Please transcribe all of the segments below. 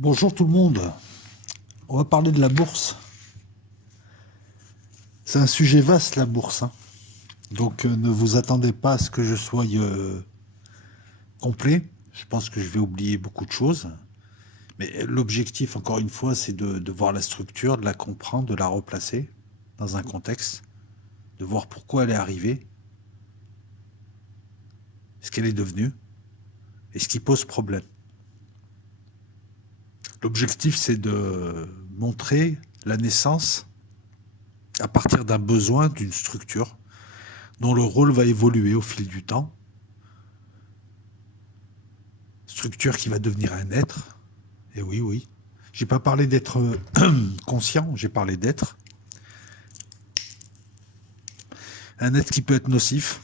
Bonjour tout le monde. On va parler de la bourse. C'est un sujet vaste, la bourse, hein. Donc ne vous attendez pas à ce que je sois complet. Je pense que je vais oublier beaucoup de choses. Mais l'objectif, encore une fois, c'est de voir la structure, de la comprendre, de la replacer dans un contexte, de voir pourquoi elle est arrivée, ce qu'elle est devenue et ce qui pose problème. L'objectif, c'est de montrer la naissance à partir d'un besoin d'une structure dont le rôle va évoluer au fil du temps. Structure qui va devenir un être. Et oui, oui. J'ai pas parlé d'être conscient, j'ai parlé d'être. Un être qui peut être nocif,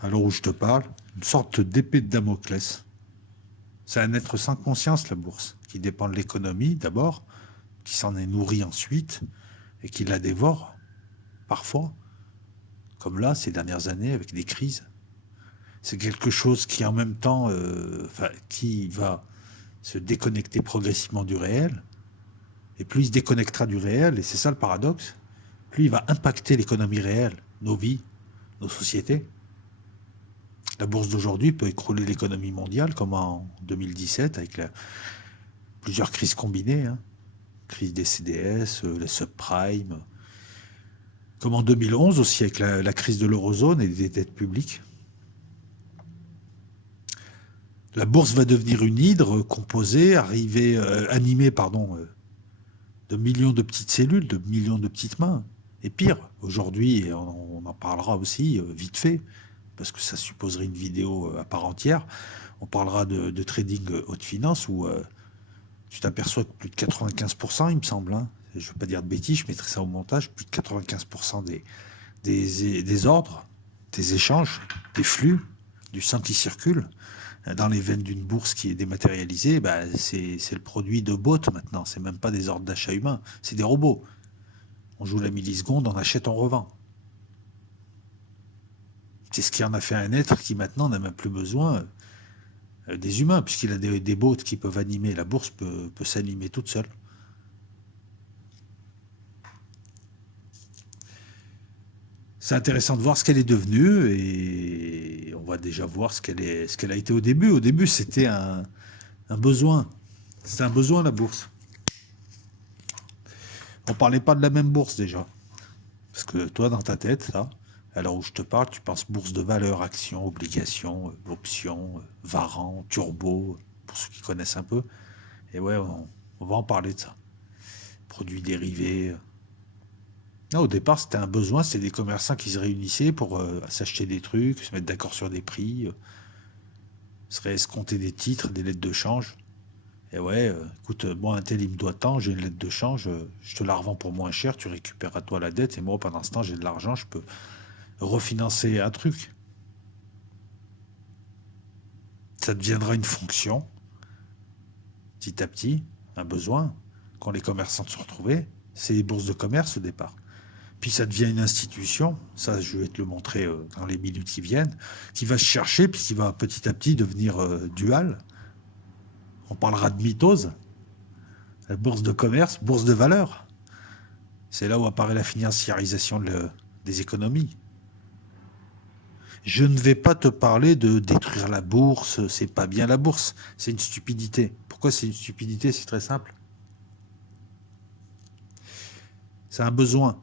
à l'heure où je te parle, une sorte d'épée de Damoclès. C'est un être sans conscience, la bourse, qui dépend de l'économie d'abord, qui s'en est nourri ensuite, et qui la dévore, parfois, comme là, ces dernières années, avec des crises. C'est quelque chose qui, en même temps, qui va se déconnecter progressivement du réel, et plus il se déconnectera du réel, et c'est ça le paradoxe, plus il va impacter l'économie réelle, nos vies, nos sociétés. La bourse d'aujourd'hui peut écrouler l'économie mondiale, comme en 2017, avec plusieurs crises combinées, hein. Crise des CDS, les subprimes, comme en 2011 aussi, avec la crise de l'eurozone et des dettes publiques. La bourse va devenir une hydre composée, animée, de millions de petites cellules, de millions de petites mains. Et pire, aujourd'hui, et on en parlera aussi vite fait, parce que ça supposerait une vidéo à part entière, on parlera de trading haute finance où tu t'aperçois que plus de 95%, il me semble, hein, je ne veux pas dire de bêtises, je mettrai ça au montage, plus de 95% des ordres, des échanges, des flux, du sang qui circule dans les veines d'une bourse qui est dématérialisée, bah, c'est le produit de bots maintenant. C'est même pas des ordres d'achat humains, c'est des robots. On joue la milliseconde, on achète, on revend. C'est ce qui en a fait un être qui maintenant n'a même plus besoin des humains, puisqu'il a des bots qui peuvent animer. La bourse peut s'animer toute seule. C'est intéressant de voir ce qu'elle est devenue et on va déjà voir ce qu'elle a été au début. Au début, c'était un besoin. C'était un besoin, la bourse. On parlait pas de la même bourse déjà. Parce que toi, dans ta tête, là, à l'heure où je te parle, tu penses bourse de valeur, actions, obligations, options, Varan, turbo, pour ceux qui connaissent un peu. Et ouais, on va en parler de ça. Produits dérivés. Non, au départ, c'était un besoin, c'était des commerçants qui se réunissaient pour s'acheter des trucs, se mettre d'accord sur des prix, se réescompter des titres, des lettres de change. Et ouais, écoute, moi, un tel, il me doit tant, j'ai une lettre de change, je te la revends pour moins cher, tu récupères à toi la dette, et moi, pendant ce temps, j'ai de l'argent, je peux refinancer un truc. Ça deviendra une fonction, petit à petit, un besoin, quand les commerçants se retrouvaient. C'est les bourses de commerce au départ. Puis ça devient une institution, ça je vais te le montrer dans les minutes qui viennent, qui va se chercher, puis qui va petit à petit devenir dual. On parlera de mitose, la bourse de commerce, bourse de valeur. C'est là où apparaît la financiarisation des économies. Je ne vais pas te parler de détruire la bourse, c'est pas bien la bourse, c'est une stupidité. Pourquoi c'est une stupidité? C'est très simple. C'est un besoin.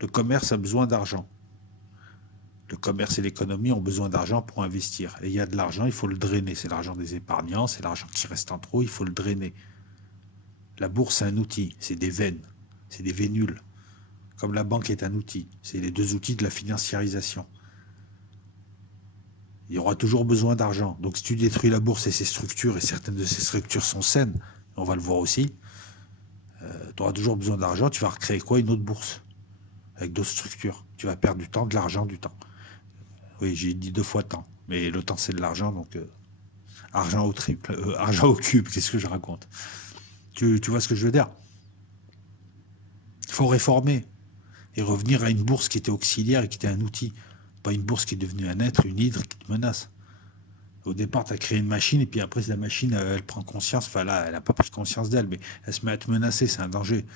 Le commerce a besoin d'argent. Le commerce et l'économie ont besoin d'argent pour investir. Et il y a de l'argent, il faut le drainer. C'est l'argent des épargnants, c'est l'argent qui reste en trop, il faut le drainer. La bourse, c'est un outil, c'est des veines, c'est des vénules. Comme la banque est un outil, c'est les deux outils de la financiarisation. Il y aura toujours besoin d'argent. Donc si tu détruis la bourse et ses structures, et certaines de ces structures sont saines, on va le voir aussi, tu auras toujours besoin d'argent, tu vas recréer quoi? Une autre bourse, avec d'autres structures. Tu vas perdre du temps, de l'argent, du temps. Oui, j'ai dit 2 fois temps, mais le temps c'est de l'argent, donc argent au triple, argent au cube, qu'est-ce que je raconte? Tu vois ce que je veux dire? Il faut réformer et revenir à une bourse qui était auxiliaire et qui était un outil, pas une bourse qui est devenue un être, une hydre qui te menace. Au départ, tu as créé une machine, et puis après, la machine, elle prend conscience. Enfin, là, elle n'a pas pris conscience d'elle, mais elle se met à te menacer, c'est un danger.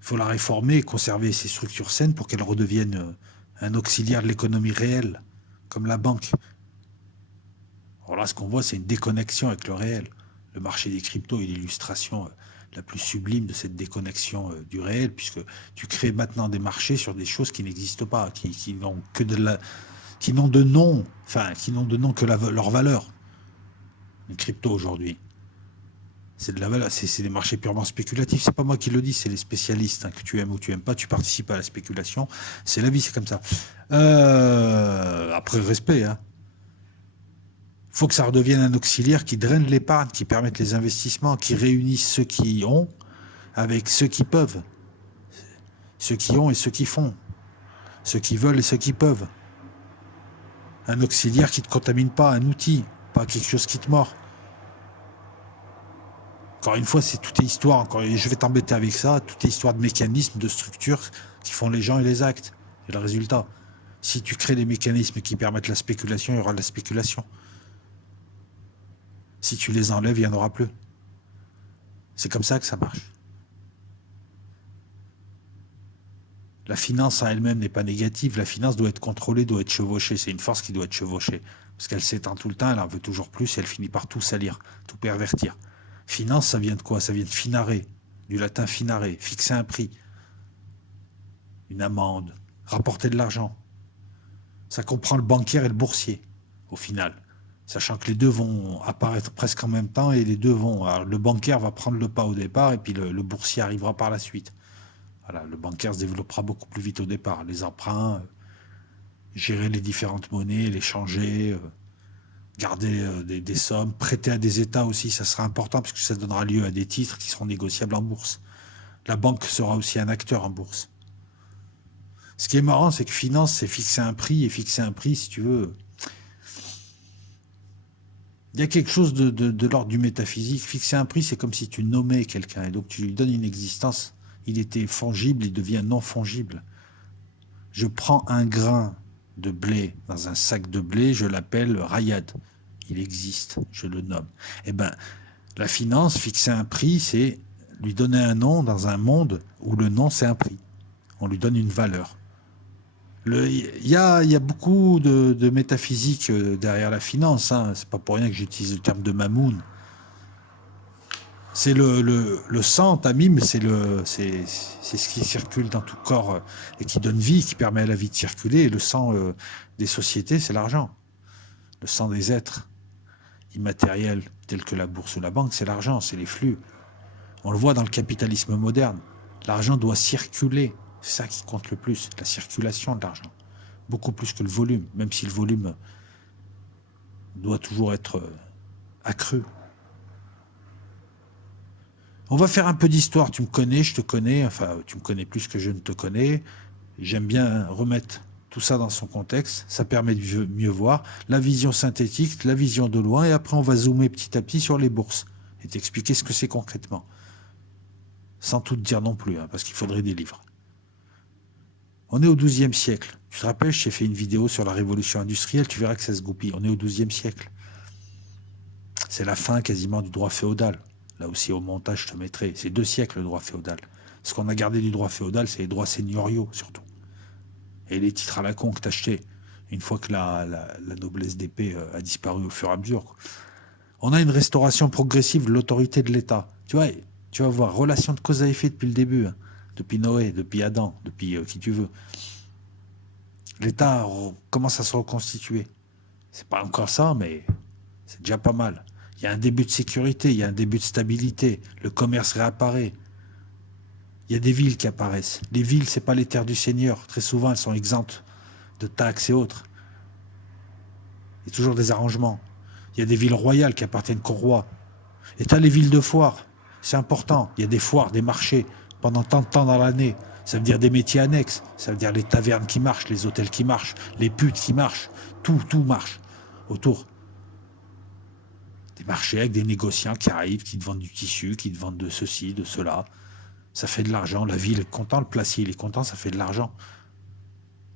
Il faut la réformer et conserver ses structures saines pour qu'elle redevienne un auxiliaire de l'économie réelle, comme la banque. Alors là, ce qu'on voit, c'est une déconnexion avec le réel. Le marché des cryptos est l'illustration la plus sublime de cette déconnexion du réel, puisque tu crées maintenant des marchés sur des choses qui n'existent pas, qui n'ont que qui n'ont de nom, enfin, qui n'ont de nom que leur valeur. Une crypto aujourd'hui, c'est de la valeur, c'est des marchés purement spéculatifs. C'est pas moi qui le dis, c'est les spécialistes, hein, que tu aimes ou tu aimes pas, tu participes à la spéculation. C'est la vie, c'est comme ça. Après respect, hein. Il faut que ça redevienne un auxiliaire qui draine l'épargne, qui permette les investissements, qui réunisse ceux qui ont avec ceux qui peuvent. Ceux qui ont et ceux qui font. Ceux qui veulent et ceux qui peuvent. Un auxiliaire qui ne te contamine pas, un outil, pas quelque chose qui te mord. Encore une fois, c'est toute histoire, je vais t'embêter avec ça, toute histoire de mécanismes, de structures qui font les gens et les actes. C'est le résultat. Si tu crées des mécanismes qui permettent la spéculation, il y aura de la spéculation. Si tu les enlèves, il n'y en aura plus. C'est comme ça que ça marche. La finance en elle-même n'est pas négative. La finance doit être contrôlée, doit être chevauchée. C'est une force qui doit être chevauchée. Parce qu'elle s'étend tout le temps, elle en veut toujours plus et elle finit par tout salir, tout pervertir. Finance, ça vient de quoi? Ça vient de finare, du latin finare, fixer un prix, une amende, rapporter de l'argent. Ça comprend le bancaire et le boursier, au final. Sachant que les deux vont apparaître presque en même temps et les deux vont... Alors, le bancaire va prendre le pas au départ et puis le boursier arrivera par la suite. Voilà, le bancaire se développera beaucoup plus vite au départ. Les emprunts, gérer les différentes monnaies, les changer, garder des sommes, prêter à des États aussi, ça sera important parce que ça donnera lieu à des titres qui seront négociables en bourse. La banque sera aussi un acteur en bourse. Ce qui est marrant, c'est que finance, c'est fixer un prix, et fixer un prix, si tu veux... Il y a quelque chose de l'ordre du métaphysique. Fixer un prix, c'est comme si tu nommais quelqu'un, et donc tu lui donnes une existence. Il était fongible, il devient non fongible. Je prends un grain de blé dans un sac de blé, je l'appelle Rayad. Il existe, je le nomme. Eh bien, la finance, fixer un prix, c'est lui donner un nom dans un monde où le nom, c'est un prix. On lui donne une valeur. Il y a beaucoup de métaphysique derrière la finance. Hein. C'est pas pour rien que j'utilise le terme de Mamoun. C'est le sang, Tamim, c'est ce qui circule dans tout corps et qui donne vie, qui permet à la vie de circuler. Et le sang des sociétés, c'est l'argent. Le sang des êtres immatériels, tels que la bourse ou la banque, c'est l'argent, c'est les flux. On le voit dans le capitalisme moderne. L'argent doit circuler. C'est ça qui compte le plus, la circulation de l'argent. Beaucoup plus que le volume, même si le volume doit toujours être accru. On va faire un peu d'histoire. Tu me connais, je te connais. Enfin, tu me connais plus que je ne te connais. J'aime bien remettre tout ça dans son contexte. Ça permet de mieux voir la vision synthétique, la vision de loin. Et après, on va zoomer petit à petit sur les bourses et t'expliquer ce que c'est concrètement. Sans tout te dire non plus, hein, parce qu'il faudrait des livres. On est au XIIe siècle. Tu te rappelles, j'ai fait une vidéo sur la révolution industrielle. Tu verras que ça se goupille. On est au XIIe siècle. C'est la fin quasiment du droit féodal. Là aussi, au montage, je te mettrai. C'est 2 siècles, le droit féodal. Ce qu'on a gardé du droit féodal, c'est les droits seigneuriaux, surtout. Et les titres à la con que t'achetais, une fois que la noblesse d'épée a disparu au fur et à mesure. Quoi. On a une restauration progressive de l'autorité de l'État. Tu vas voir, relation de cause à effet depuis le début. Hein. Depuis Noé, depuis Adam, depuis qui tu veux. L'État commence à se reconstituer. C'est pas encore ça, mais c'est déjà pas mal. Il y a un début de sécurité, il y a un début de stabilité. Le commerce réapparaît. Il y a des villes qui apparaissent. Les villes, c'est pas les terres du Seigneur. Très souvent, elles sont exemptes de taxes et autres. Il y a toujours des arrangements. Il y a des villes royales qui appartiennent qu'au roi. Et tu as les villes de foire. C'est important. Il y a des foires, des marchés pendant tant de temps dans l'année. Ça veut dire des métiers annexes. Ça veut dire les tavernes qui marchent, les hôtels qui marchent, les putes qui marchent. Tout marche autour. Des marchés avec des négociants qui arrivent, qui te vendent du tissu, qui te vendent de ceci, de cela. Ça fait de l'argent. La ville est contente, le placier il est content, ça fait de l'argent.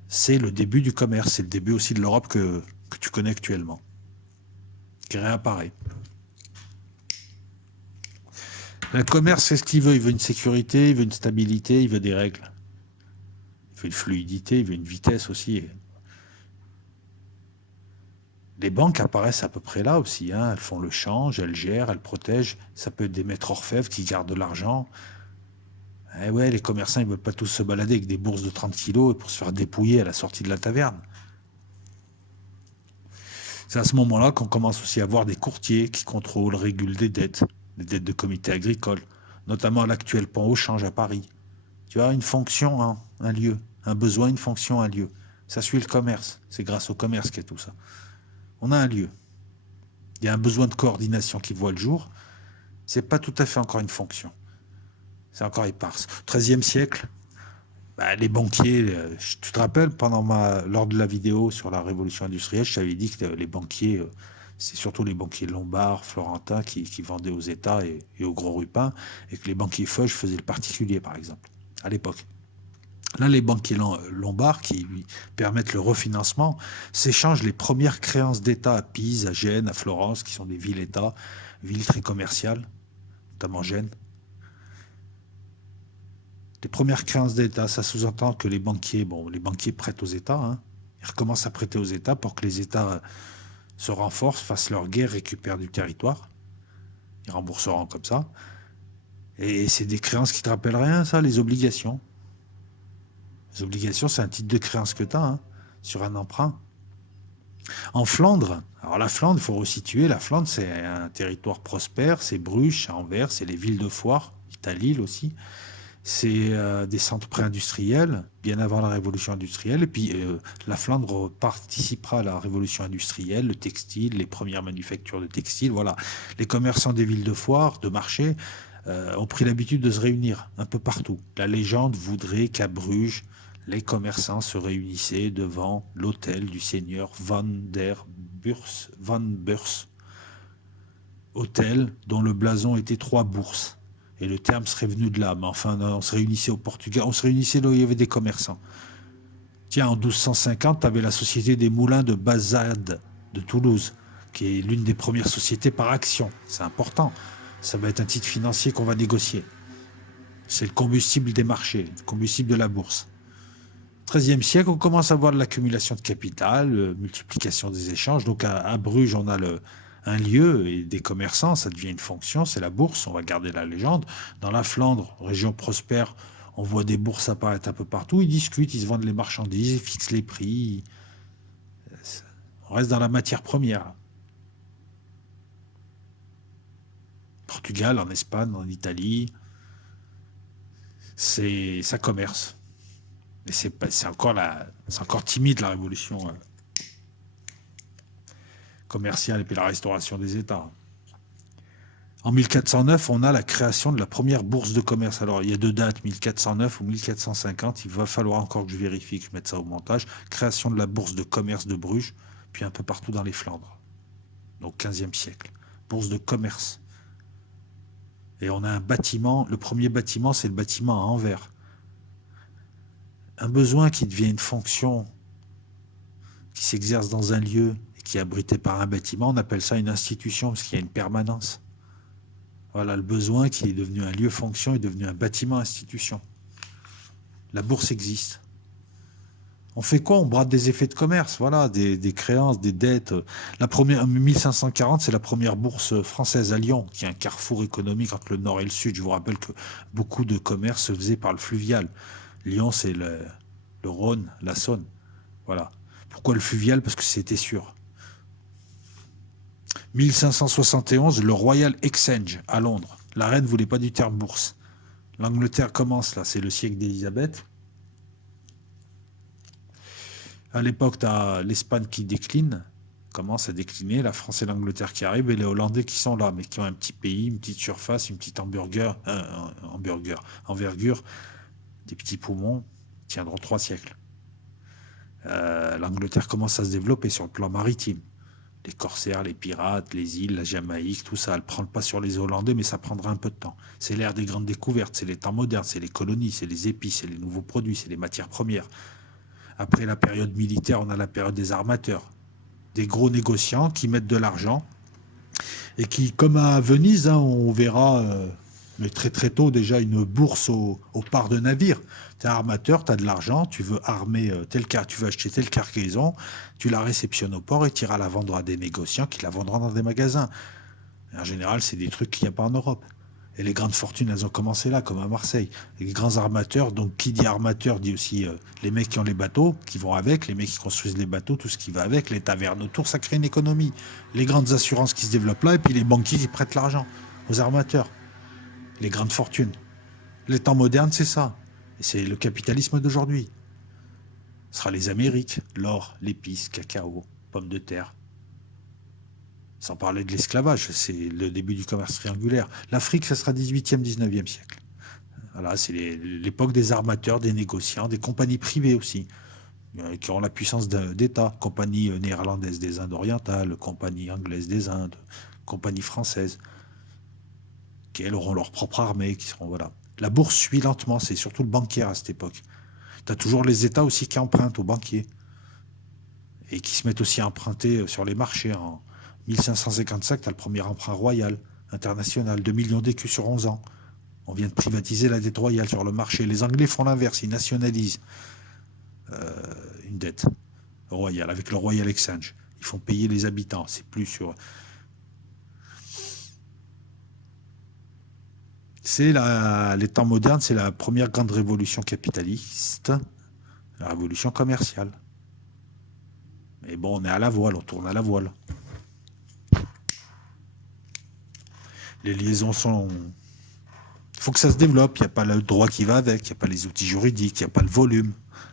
C'est le début du commerce. C'est le début aussi de l'Europe que que tu connais actuellement, qui réapparaît. Le commerce, c'est ce qu'il veut. Il veut une sécurité, il veut une stabilité, il veut des règles. Il veut une fluidité, il veut une vitesse aussi. Les banques apparaissent à peu près là aussi. Hein. Elles font le change, elles gèrent, elles protègent. Ça peut être des maîtres orfèvres qui gardent de l'argent. Eh ouais, les commerçants, ils ne veulent pas tous se balader avec des bourses de 30 kilos pour se faire dépouiller à la sortie de la taverne. C'est à ce moment-là qu'on commence aussi à voir des courtiers qui contrôlent, régulent des dettes de comités agricoles, notamment à l'actuel pont au change à Paris. Tu as une fonction, hein, un lieu, un besoin, une fonction, un lieu. Ça suit le commerce. C'est grâce au commerce qu'il y a tout ça. On a un lieu. Il y a un besoin de coordination qui voit le jour. C'est pas tout à fait encore une fonction. C'est encore éparse. Au XIIIe siècle, les banquiers, tu te rappelles, lors de la vidéo sur la révolution industrielle, je t'avais dit que les banquiers, c'est surtout les banquiers lombards, florentins, qui vendaient aux États et aux gros rupins, et que les banquiers feuges faisaient le particulier, par exemple, à l'époque. Là, les banquiers lombards qui lui permettent le refinancement s'échangent les premières créances d'État à Pise, à Gênes, à Florence, qui sont des villes-États, villes très commerciales, notamment Gênes. Les premières créances d'État, ça sous-entend que les banquiers prêtent aux États. Hein. Ils recommencent à prêter aux États pour que les États se renforcent, fassent leur guerre, récupèrent du territoire. Ils rembourseront comme ça. Et c'est des créances qui te rappellent rien, ça, les obligations. Les obligations, c'est un titre de créance que tu as sur un emprunt. En Flandre, alors la Flandre, il faut resituer, la Flandre, c'est un territoire prospère, c'est Bruges, c'est Anvers, c'est les villes de foire, tu as Lille aussi. C'est des centres pré-industriels, bien avant la révolution industrielle. Et puis, la Flandre participera à la révolution industrielle, le textile, les premières manufactures de textile. Voilà. Les commerçants des villes de foire, de marché, ont pris l'habitude de se réunir un peu partout. La légende voudrait qu'à Bruges, les commerçants se réunissaient devant l'hôtel du seigneur Van Beurs, hôtel dont le blason était 3 bourses. Et le terme serait venu de là. Mais enfin, on se réunissait au Portugal. On se réunissait là où il y avait des commerçants. Tiens, en 1250, tu avais la Société des Moulins de Bazade de Toulouse, qui est l'une des premières sociétés par action. C'est important. Ça va être un titre financier qu'on va négocier. C'est le combustible des marchés, le combustible de la bourse. XIIIe siècle, on commence à voir de l'accumulation de capital, multiplication des échanges. Donc à Bruges, on a un lieu et des commerçants, ça devient une fonction, c'est la bourse, on va garder la légende. Dans la Flandre, région prospère, on voit des bourses apparaître un peu partout, ils discutent, ils se vendent les marchandises, ils fixent les prix. On reste dans la matière première. Portugal, en Espagne, en Italie, ça commerce. Mais c'est encore timide la révolution commerciale et puis la restauration des États. En 1409, on a la création de la première bourse de commerce. Alors, il y a 2 dates, 1409 ou 1450. Il va falloir encore que je vérifie, que je mette ça au montage. Création de la bourse de commerce de Bruges, puis un peu partout dans les Flandres. Donc, 15e siècle. Bourse de commerce. Et on a un bâtiment. Le premier bâtiment, c'est le bâtiment à Anvers. Un besoin qui devient une fonction qui s'exerce dans un lieu et qui est abrité par un bâtiment, on appelle ça une institution parce qu'il y a une permanence. Voilà, le besoin qui est devenu un lieu fonction est devenu un bâtiment institution. La bourse existe. On fait quoi? On brade des effets de commerce, voilà, des créances, des dettes. La première, en 1540, c'est la première bourse française à Lyon, qui est un carrefour économique entre le nord et le sud. Je vous rappelle que beaucoup de commerce se faisait par le fluvial. Lyon, c'est le Rhône, la Saône. Voilà. Pourquoi le fluvial? Parce que c'était sûr. 1571, le Royal Exchange à Londres. La reine ne voulait pas du terme bourse. L'Angleterre commence là, c'est le siècle d'Élisabeth. À l'époque, tu as l'Espagne qui décline, commence à décliner, la France et l'Angleterre qui arrivent, et les Hollandais qui sont là, mais qui ont un petit pays, une petite surface, une petite envergure, des petits poumons, tiendront 3 siècles. L'Angleterre commence à se développer sur le plan maritime. Les corsaires, les pirates, les îles, la Jamaïque, tout ça, elle ne prend pas sur les Hollandais, mais ça prendra un peu de temps. C'est l'ère des grandes découvertes, c'est les temps modernes, c'est les colonies, c'est les épices, c'est les nouveaux produits, c'est les matières premières. Après la période militaire, on a la période des armateurs. des gros négociants qui mettent de l'argent et qui, comme à Venise, hein, on verra, mais très très tôt déjà, une bourse aux parts de navires. Tu es armateur, tu as de l'argent, tu veux armer tu veux acheter telle cargaison, tu la réceptionnes au port et tu iras la vendre à des négociants qui la vendront dans des magasins. Et en général, c'est des trucs qu'il n'y a pas en Europe. Et les grandes fortunes, elles ont commencé là, comme à Marseille. Les grands armateurs, donc qui dit armateur dit aussi les mecs qui ont les bateaux, qui vont avec, les mecs qui construisent les bateaux, tout ce qui va avec, les tavernes autour, ça crée une économie. Les grandes assurances qui se développent là, et puis les banquiers qui prêtent l'argent aux armateurs. Les grandes fortunes. Les temps modernes, c'est ça. Et c'est le capitalisme d'aujourd'hui. Ce sera les Amériques, l'or, l'épice, cacao, pommes de terre. Sans parler de l'esclavage, c'est le début du commerce triangulaire. L'Afrique, ça sera 18e, 19e siècle. Voilà, c'est l'époque des armateurs, des négociants, des compagnies privées aussi, qui ont la puissance d'État. Compagnie néerlandaise des Indes orientales, compagnie anglaise des Indes, compagnie française, qui elles auront leur propre armée, qui seront, voilà. La bourse suit lentement, c'est surtout le bancaire à cette époque. Tu as toujours les États aussi qui empruntent aux banquiers et qui se mettent aussi à emprunter sur les marchés. En 1555, tu as le premier emprunt royal, international, 2 millions d'écus sur 11 ans. On vient de privatiser la dette royale sur le marché. Les Anglais font l'inverse, ils nationalisent une dette royale avec le Royal Exchange. Ils font payer les habitants. C'est plus sur... Les temps modernes, c'est la première grande révolution capitaliste, la révolution commerciale. Mais bon, on est à la voile, on tourne à la voile. Les liaisons sont... Il faut que ça se développe, il n'y a pas le droit qui va avec, il n'y a pas les outils juridiques, il n'y a pas le volume,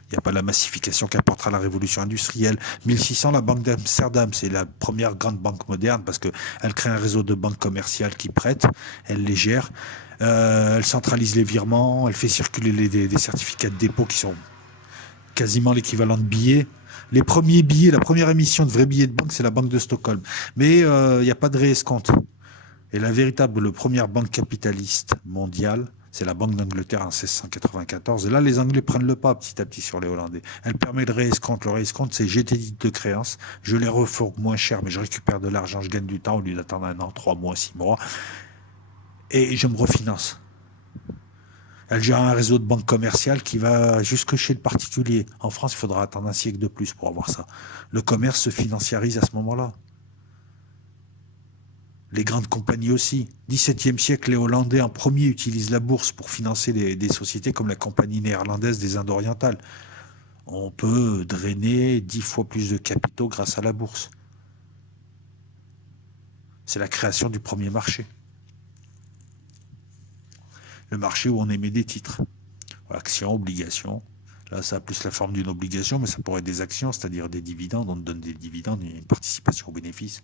il n'y a pas la massification qu'apportera la révolution industrielle. 1600, la Banque d'Amsterdam, c'est la première grande banque moderne parce qu'elle crée un réseau de banques commerciales qui prêtent, elle les gère, elle centralise les virements, elle fait circuler des certificats de dépôt qui sont quasiment l'équivalent de billets. Les premiers billets, la première émission de vrais billets de banque, c'est la Banque de Stockholm. Mais il n'y a pas de réescompte. Et la véritable première banque capitaliste mondiale, c'est la Banque d'Angleterre en 1694. Et là, les Anglais prennent le pas petit à petit sur les Hollandais. Elle permet le réescompte. Le réescompte, c'est j'ai des titres de créance, je les refourgue moins cher, mais je récupère de l'argent, je gagne du temps au lieu d'attendre 1 an, 3 mois, 6 mois. Et je me refinance. Elle gère un réseau de banques commerciales qui va jusque chez le particulier. En France, il faudra attendre un siècle de plus pour avoir ça. Le commerce se financiarise à ce moment-là. Les grandes compagnies aussi. 17e siècle, les Hollandais en premier utilisent la bourse pour financer des sociétés comme la compagnie néerlandaise des Indes orientales. On peut drainer 10 fois plus de capitaux grâce à la bourse. C'est la création du premier marché. Le marché où on émet des titres. Actions, obligations. Là, ça a plus la forme d'une obligation, mais ça pourrait être des actions, c'est-à-dire des dividendes. On donne des dividendes, une participation au bénéfice.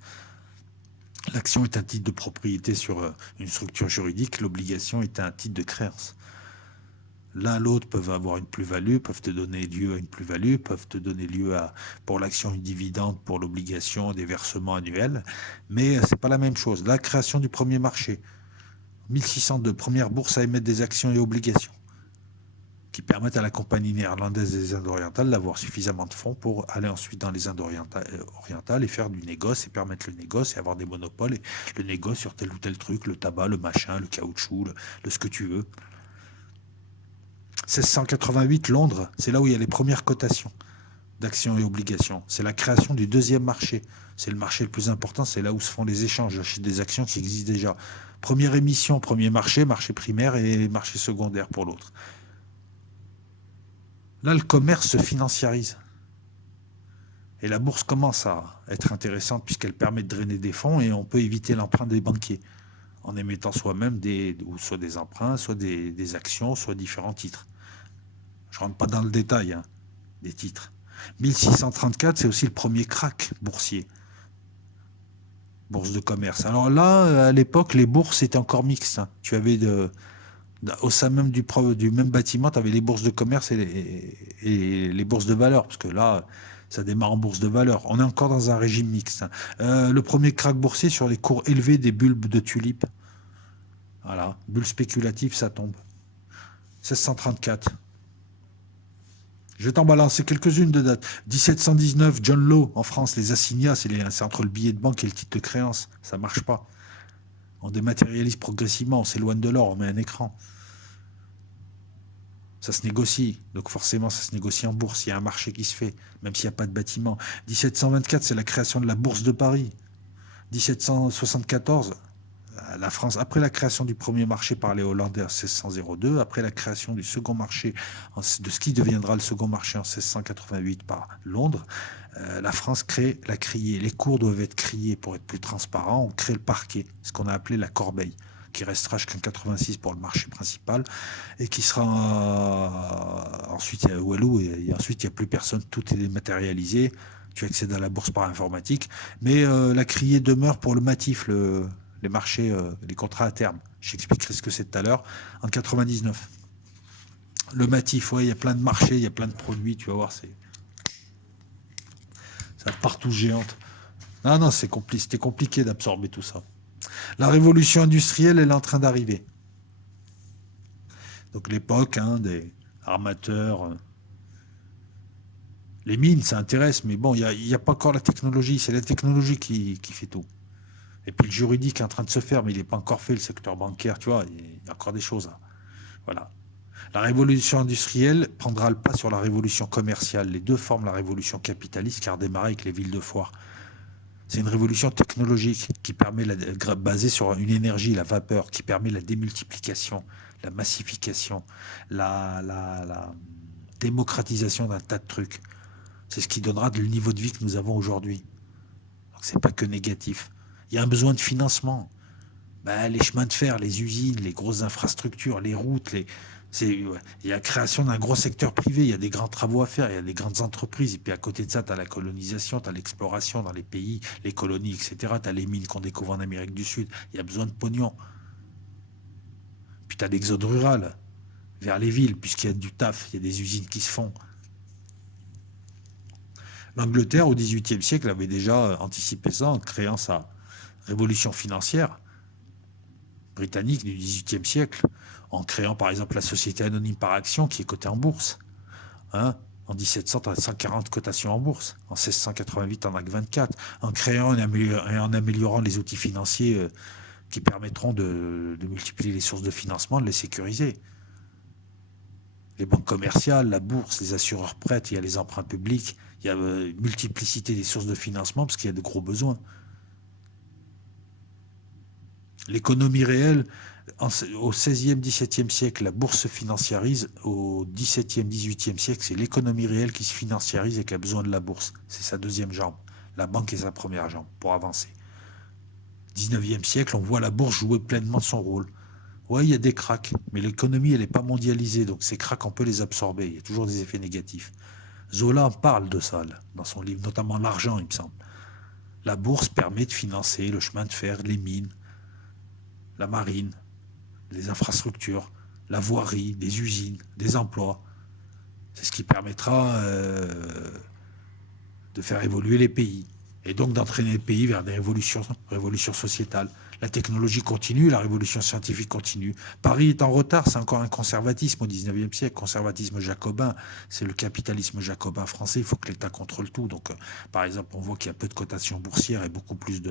L'action est un titre de propriété sur une structure juridique, l'obligation est un titre de créance. L'un l'autre peuvent avoir une plus-value, peuvent te donner lieu à une plus-value, peuvent te donner lieu à, pour l'action, une dividende, pour l'obligation, des versements annuels, mais c'est pas la même chose. La création du premier marché, 1602, première bourse à émettre des actions et obligations, qui permettent à la compagnie néerlandaise des Indes orientales d'avoir suffisamment de fonds pour aller ensuite dans les Indes orientales et faire du négoce et permettre le négoce et avoir des monopoles et le négoce sur tel ou tel truc, le tabac, le machin, le caoutchouc, le ce que tu veux. 1688, Londres, c'est là où il y a les premières cotations d'actions et obligations. C'est la création du deuxième marché. C'est le marché le plus important, c'est là où se font les échanges. J'achète des actions qui existent déjà. Première émission, premier marché, marché primaire et marché secondaire pour l'autre. Là, le commerce se financiarise. Et la bourse commence à être intéressante puisqu'elle permet de drainer des fonds et on peut éviter l'emprunt des banquiers en émettant soi-même soit des emprunts, soit des actions, soit différents titres. Je ne rentre pas dans le détail des titres. 1634, c'est aussi le premier krach boursier. Bourse de commerce. Alors là, à l'époque, les bourses étaient encore mixtes. Tu avais au sein même du même bâtiment, tu avais les bourses de commerce et les bourses de valeur, parce que là, ça démarre en bourse de valeur. On est encore dans un régime mixte. Le premier krach boursier sur les cours élevés des bulbes de tulipes. Voilà, bulle spéculative, ça tombe. 1634. Je vais t'en balancer quelques-unes de dates. 1719, John Law, en France, les assignats, c'est entre le billet de banque et le titre de créance. Ça marche pas. On dématérialise progressivement, on s'éloigne de l'or, on met un écran. Ça se négocie. Donc forcément, ça se négocie en bourse. Il y a un marché qui se fait, même s'il n'y a pas de bâtiment. 1724, c'est la création de la Bourse de Paris. 1774, la France, après la création du premier marché par les Hollandais en 1602, après la création du second marché, de ce qui deviendra le second marché en 1688 par Londres, la France crée la criée. Les cours doivent être criés pour être plus transparents. On crée le parquet, ce qu'on a appelé la corbeille, qui restera jusqu'en 86 pour le marché principal et qui sera ensuite il y a Walou et ensuite il n'y a plus personne, tout est dématérialisé. Tu accèdes à la bourse par informatique, mais la criée demeure pour le matif, les marchés, les contrats à terme. J'expliquerai ce que c'est tout à l'heure. En 99, le matif, ouais, il y a plein de marchés, il y a plein de produits, tu vas voir, c'est ça partout géante. Non, c'était compliqué d'absorber tout ça. La révolution industrielle, elle est en train d'arriver. Donc l'époque des armateurs, les mines, ça intéresse, mais bon, il n'y a pas encore la technologie. C'est la technologie qui fait tout. Et puis le juridique est en train de se faire, mais il n'est pas encore fait, le secteur bancaire, tu vois, il y a encore des choses. Là. Voilà. La révolution industrielle prendra le pas sur la révolution commerciale. Les deux forment la révolution capitaliste qui a redémarré avec les villes de foire. C'est une révolution technologique qui permet, basée sur une énergie, la vapeur, qui permet la démultiplication, la massification, la démocratisation d'un tas de trucs. C'est ce qui donnera le niveau de vie que nous avons aujourd'hui. Donc c'est pas que négatif. Il y a un besoin de financement. Les chemins de fer, les usines, les grosses infrastructures, les routes, il y a la création d'un gros secteur privé, il y a des grands travaux à faire, il y a des grandes entreprises, et puis à côté de ça, tu as la colonisation, tu as l'exploration dans les pays, les colonies, etc. Tu as les mines qu'on découvre en Amérique du Sud, il y a besoin de pognon. Puis tu as l'exode rural vers les villes, puisqu'il y a du taf, il y a des usines qui se font. L'Angleterre, au XVIIIe siècle, avait déjà anticipé ça en créant sa révolution financière britannique du XVIIIe siècle, en créant par exemple la société anonyme par action qui est cotée en bourse. En 1700, on a 140 cotations en bourse. En 1688, on en a que 24. En créant et en améliorant les outils financiers qui permettront de multiplier les sources de financement, de les sécuriser. Les banques commerciales, la bourse, les assureurs prêtent, il y a les emprunts publics, il y a une multiplicité des sources de financement parce qu'il y a de gros besoins. L'économie réelle, au XVIe, XVIIe siècle, la bourse se financiarise. Au XVIIe, XVIIIe siècle, c'est l'économie réelle qui se financiarise et qui a besoin de la bourse. C'est sa deuxième jambe. La banque est sa première jambe pour avancer. XIXe siècle, on voit la bourse jouer pleinement son rôle. Ouais, il y a des cracks, mais l'économie, elle n'est pas mondialisée, donc ces cracks, on peut les absorber. Il y a toujours des effets négatifs. Zola parle de ça là, dans son livre, notamment l'argent, il me semble. La bourse permet de financer le chemin de fer, les mines, la marine, les infrastructures, la voirie, des usines, des emplois. C'est ce qui permettra de faire évoluer les pays et donc d'entraîner les pays vers des révolutions sociétales. La technologie continue, la révolution scientifique continue. Paris est en retard, c'est encore un conservatisme au XIXe siècle, conservatisme jacobin, c'est le capitalisme jacobin français, il faut que l'État contrôle tout. Donc, par exemple, on voit qu'il y a peu de cotations boursières et beaucoup plus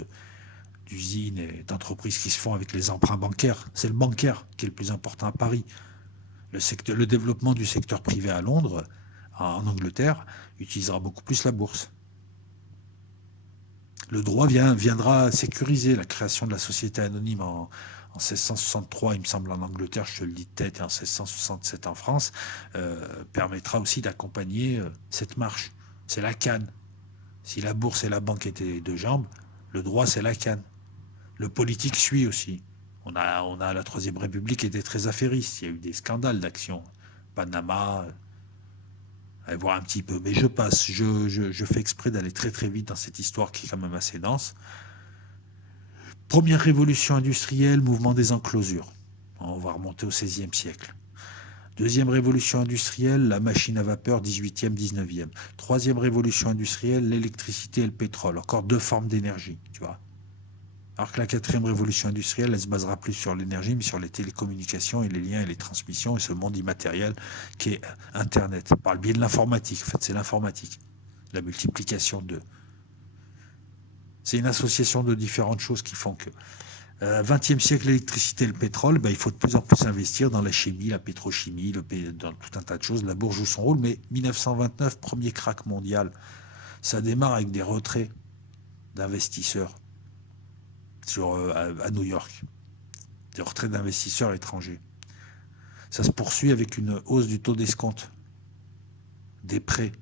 d'usines et d'entreprises qui se font avec les emprunts bancaires. C'est le bancaire qui est le plus important à Paris. Le développement du secteur privé à Londres, en Angleterre, utilisera beaucoup plus la bourse. Le droit viendra sécuriser la création de la société anonyme en 1663, il me semble, en Angleterre, je te le dis de tête, et en 1667 en France, permettra aussi d'accompagner cette marche. C'est la canne. Si la bourse et la banque étaient deux jambes, le droit, c'est la canne. Le politique suit aussi. On a la Troisième République était très affairiste. Il y a eu des scandales d'action. Panama, allez voir un petit peu. Mais je passe. Je fais exprès d'aller très très vite dans cette histoire qui est quand même assez dense. Première révolution industrielle, mouvement des enclosures. On va remonter au XVIe siècle. Deuxième révolution industrielle, la machine à vapeur, 18e, 19e. Troisième révolution industrielle, l'électricité et le pétrole. Encore deux formes d'énergie, tu vois. Alors que la quatrième révolution industrielle, elle se basera plus sur l'énergie, mais sur les télécommunications et les liens et les transmissions et ce monde immatériel qui est Internet, par le biais de l'informatique. En fait, c'est l'informatique, la multiplication de. C'est une association de différentes choses qui font que. 20e siècle, l'électricité et le pétrole, il faut de plus en plus investir dans la chimie, la pétrochimie, dans tout un tas de choses. La bourse joue son rôle, mais 1929, premier krach mondial, ça démarre avec des retraits d'investisseurs à New York, des retraits d'investisseurs étrangers. Ça se poursuit avec une hausse du taux d'escompte, des prêts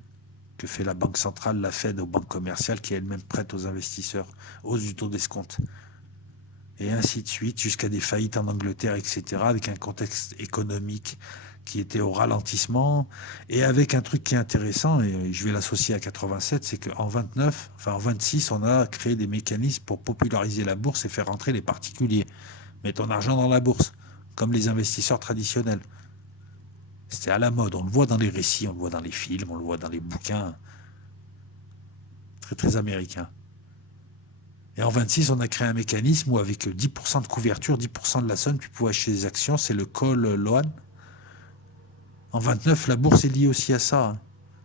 que fait la Banque centrale, la Fed, aux banques commerciales qui elles-mêmes prêtent aux investisseurs, hausse du taux d'escompte. Et ainsi de suite, jusqu'à des faillites en Angleterre, etc., avec un contexte économique qui était au ralentissement, et avec un truc qui est intéressant, et je vais l'associer à 87, c'est qu'en 26, on a créé des mécanismes pour populariser la bourse et faire rentrer les particuliers. Mettre ton argent dans la bourse, comme les investisseurs traditionnels. C'était à la mode, on le voit dans les récits, on le voit dans les films, on le voit dans les bouquins. Très très américain. Et en 26, on a créé un mécanisme où avec 10% de couverture, 10% de la somme, tu pouvais acheter des actions, c'est le call loan. En 29, la bourse est liée aussi à ça,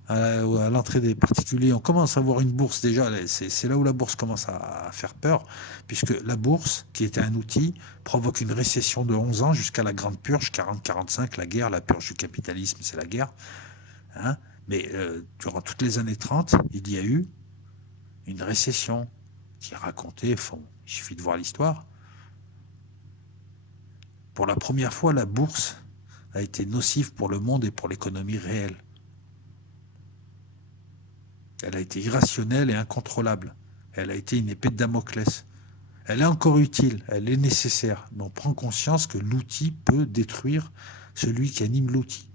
à l'entrée des particuliers. On commence à avoir une bourse déjà, c'est là où la bourse commence à faire peur, puisque la bourse, qui était un outil, provoque une récession de 11 ans jusqu'à la grande purge, 40-45, la guerre, la purge du capitalisme, c'est la guerre. Hein, mais durant toutes les années 30, il y a eu une récession qui est racontée, il suffit de voir l'histoire. Pour la première fois, la bourse a été nocive pour le monde et pour l'économie réelle. Elle a été irrationnelle et incontrôlable. Elle a été une épée de Damoclès. Elle est encore utile, elle est nécessaire, mais on prend conscience que l'outil peut détruire celui qui anime l'outil.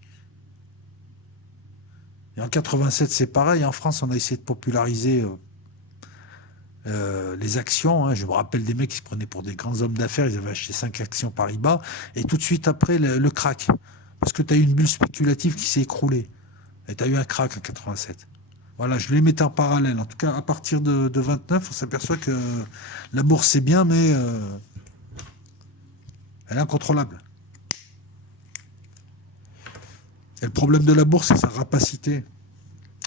Et en 87, c'est pareil. En France, on a essayé de populariser les actions. Hein. Je me rappelle des mecs qui se prenaient pour des grands hommes d'affaires. Ils avaient acheté 5 actions Paribas. Et tout de suite après, le crack. Parce que tu as eu une bulle spéculative qui s'est écroulée. Et tu as eu un crack en 87. Voilà, je les mettais en parallèle. En tout cas, à partir de 29, on s'aperçoit que la bourse, c'est bien, mais elle est incontrôlable. Et le problème de la bourse, c'est sa rapacité.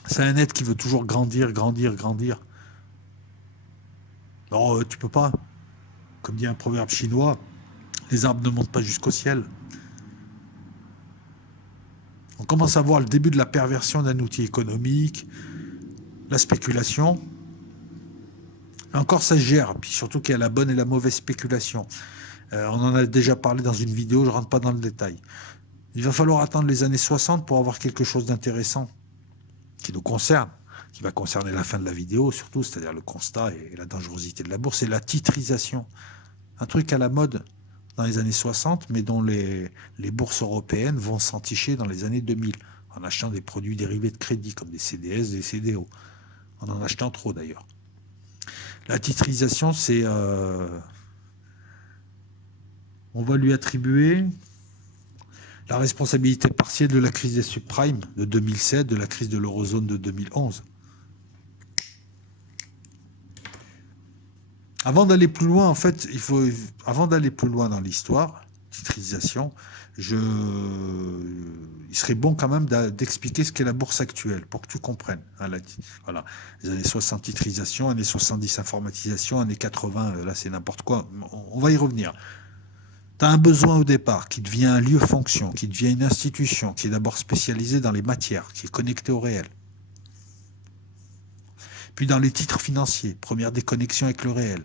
C'est un être qui veut toujours grandir, grandir, grandir. Non, tu peux pas. Comme dit un proverbe chinois, les arbres ne montent pas jusqu'au ciel. On commence à voir le début de la perversion d'un outil économique, la spéculation. Et encore, ça se gère. Puis surtout qu'il y a la bonne et la mauvaise spéculation. On en a déjà parlé dans une vidéo, je ne rentre pas dans le détail. Il va falloir attendre les années 60 pour avoir quelque chose d'intéressant qui nous concerne, qui va concerner la fin de la vidéo surtout, c'est-à-dire le constat et la dangerosité de la bourse, c'est la titrisation. Un truc à la mode dans les années 60, mais dont les bourses européennes vont s'enticher dans les années 2000, en achetant des produits dérivés de crédit, comme des CDS, des CDO, en achetant trop d'ailleurs. La titrisation, c'est... on va lui attribuer la responsabilité partielle de la crise des subprimes de 2007, de la crise de l'eurozone de 2011. Avant d'aller plus loin, en fait, avant d'aller plus loin dans l'histoire, titrisation, il serait bon quand même d'expliquer ce qu'est la bourse actuelle, pour que tu comprennes. Hein, voilà. Les années 60, titrisation, années 70, informatisation, années 80, là c'est n'importe quoi. On va y revenir. Tu as un besoin au départ qui devient un lieu-fonction, qui devient une institution, qui est d'abord spécialisée dans les matières, qui est connectée au réel. Puis dans les titres financiers, première déconnexion avec le réel.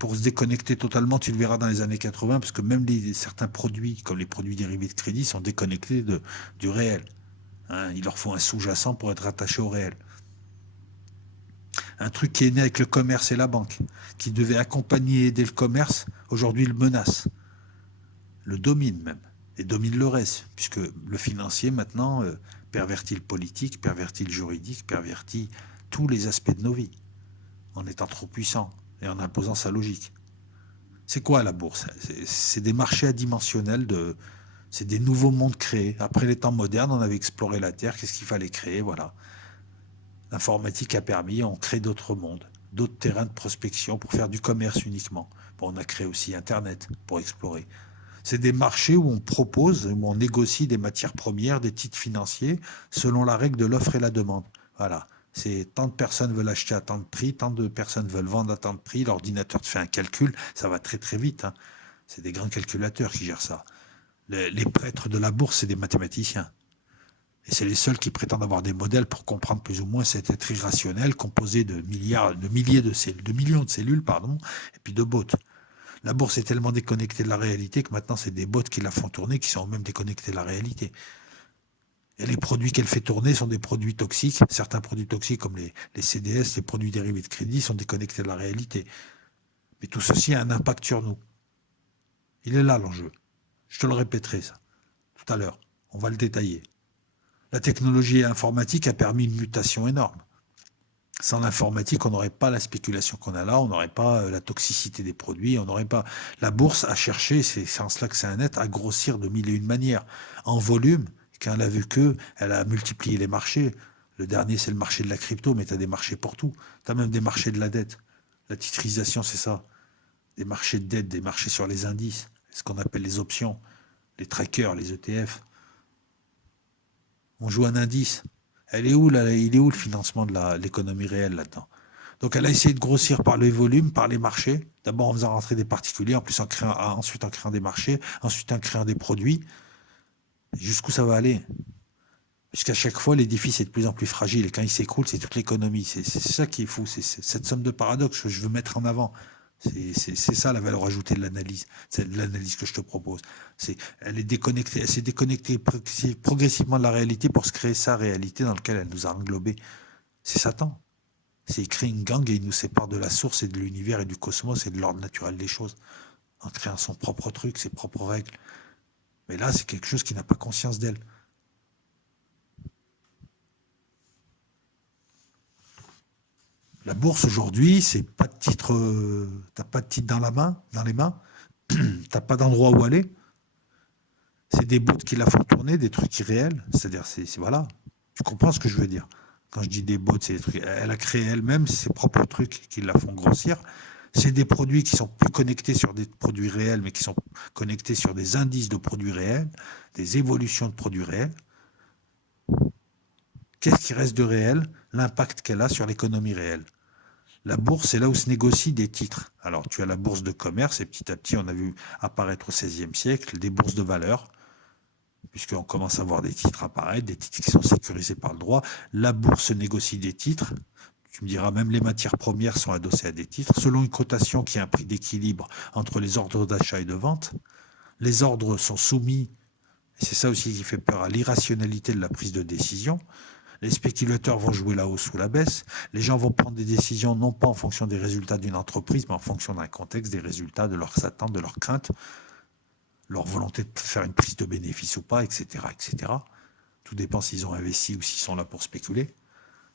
Pour se déconnecter totalement, tu le verras dans les années 80, parce que même certains produits, comme les produits dérivés de crédit, sont déconnectés du réel. Hein, il leur faut un sous-jacent pour être rattaché au réel. Un truc qui est né avec le commerce et la banque, qui devait accompagner et aider le commerce, aujourd'hui le menace. Le domine même, et domine le reste, puisque le financier maintenant pervertit le politique, pervertit le juridique, pervertit tous les aspects de nos vies, en étant trop puissant et en imposant sa logique. C'est quoi la bourse? C'est des marchés adimensionnels, c'est des nouveaux mondes créés. Après les temps modernes, on avait exploré la Terre, qu'est-ce qu'il fallait créer? Voilà. L'informatique a permis, on crée d'autres mondes. d'autres terrains de prospection pour faire du commerce uniquement. Bon, on a créé aussi Internet pour explorer. C'est des marchés où on propose, où on négocie des matières premières, des titres financiers, selon la règle de l'offre et la demande. Voilà. C'est tant de personnes veulent acheter à tant de prix, tant de personnes veulent vendre à tant de prix. L'ordinateur te fait un calcul, ça va très très vite, hein. C'est des grands calculateurs qui gèrent ça. Les prêtres de la bourse, c'est des mathématiciens. Et c'est les seuls qui prétendent avoir des modèles pour comprendre plus ou moins cet être irrationnel composé de milliers de cellules, de millions de cellules, pardon, et puis de bots. La bourse est tellement déconnectée de la réalité que maintenant c'est des bots qui la font tourner qui sont même déconnectés de la réalité. Et les produits qu'elle fait tourner sont des produits toxiques. Certains produits toxiques comme les CDS, les produits dérivés de crédit, sont déconnectés de la réalité. Mais tout ceci a un impact sur nous. Il est là l'enjeu. Je te le répéterai ça tout à l'heure. On va le détailler. La technologie informatique a permis une mutation énorme. Sans l'informatique, on n'aurait pas la spéculation qu'on a là, on n'aurait pas la toxicité des produits, on n'aurait pas... La bourse a cherché, c'est en cela que c'est un net, à grossir de mille et une manières. En volume, quand elle a vu que, elle a multiplié les marchés. Le dernier, c'est le marché de la crypto, mais tu as des marchés pour tout. Tu as même des marchés de la dette. La titrisation, c'est ça. Des marchés de dette, des marchés sur les indices, ce qu'on appelle les options, les trackers, les ETF. On joue un indice. Il est où le financement de l'économie réelle là-dedans? Donc elle a essayé de grossir par les volumes, par les marchés, d'abord en faisant rentrer des particuliers, ensuite en créant des marchés, ensuite en créant des produits. Jusqu'où ça va aller? Puisqu'à chaque fois, l'édifice est de plus en plus fragile et quand il s'écroule, c'est toute l'économie. C'est ça qui est fou, c'est cette somme de paradoxes que je veux mettre en avant. C'est ça la valeur ajoutée de l'analyse, c'est de l'analyse que je te propose. Elle s'est déconnectée progressivement de la réalité pour se créer sa réalité dans laquelle elle nous a englobés. C'est Satan. Il crée une gangue et il nous sépare de la source et de l'univers et du cosmos et de l'ordre naturel des choses, en créant son propre truc, ses propres règles. Mais là, c'est quelque chose qui n'a pas conscience d'elle. La bourse aujourd'hui, c'est pas de titre, t'as pas de titre dans les mains, t'as pas d'endroit où aller. C'est des bots qui la font tourner, des trucs irréels. C'est-à-dire, voilà. Tu comprends ce que je veux dire? Quand je dis des bots, c'est des trucs. Elle a créé elle-même ses propres trucs qui la font grossir. C'est des produits qui sont plus connectés sur des produits réels, mais qui sont connectés sur des indices de produits réels, des évolutions de produits réels. Qu'est-ce qui reste de réel? L'impact qu'elle a sur l'économie réelle. La bourse, c'est là où se négocient des titres. Alors, tu as la bourse de commerce, et petit à petit, on a vu apparaître au XVIe siècle des bourses de valeur, puisqu'on commence à voir des titres apparaître, des titres qui sont sécurisés par le droit. La bourse négocie des titres. Tu me diras, même les matières premières sont adossées à des titres, selon une cotation qui a un prix d'équilibre entre les ordres d'achat et de vente. Les ordres sont soumis, et c'est ça aussi qui fait peur, à l'irrationalité de la prise de décision. Les spéculateurs vont jouer la hausse ou la baisse. Les gens vont prendre des décisions non pas en fonction des résultats d'une entreprise, mais en fonction d'un contexte, des résultats, de leurs attentes, de leurs craintes, leur volonté de faire une prise de bénéfice ou pas, etc., etc. Tout dépend s'ils ont investi ou s'ils sont là pour spéculer.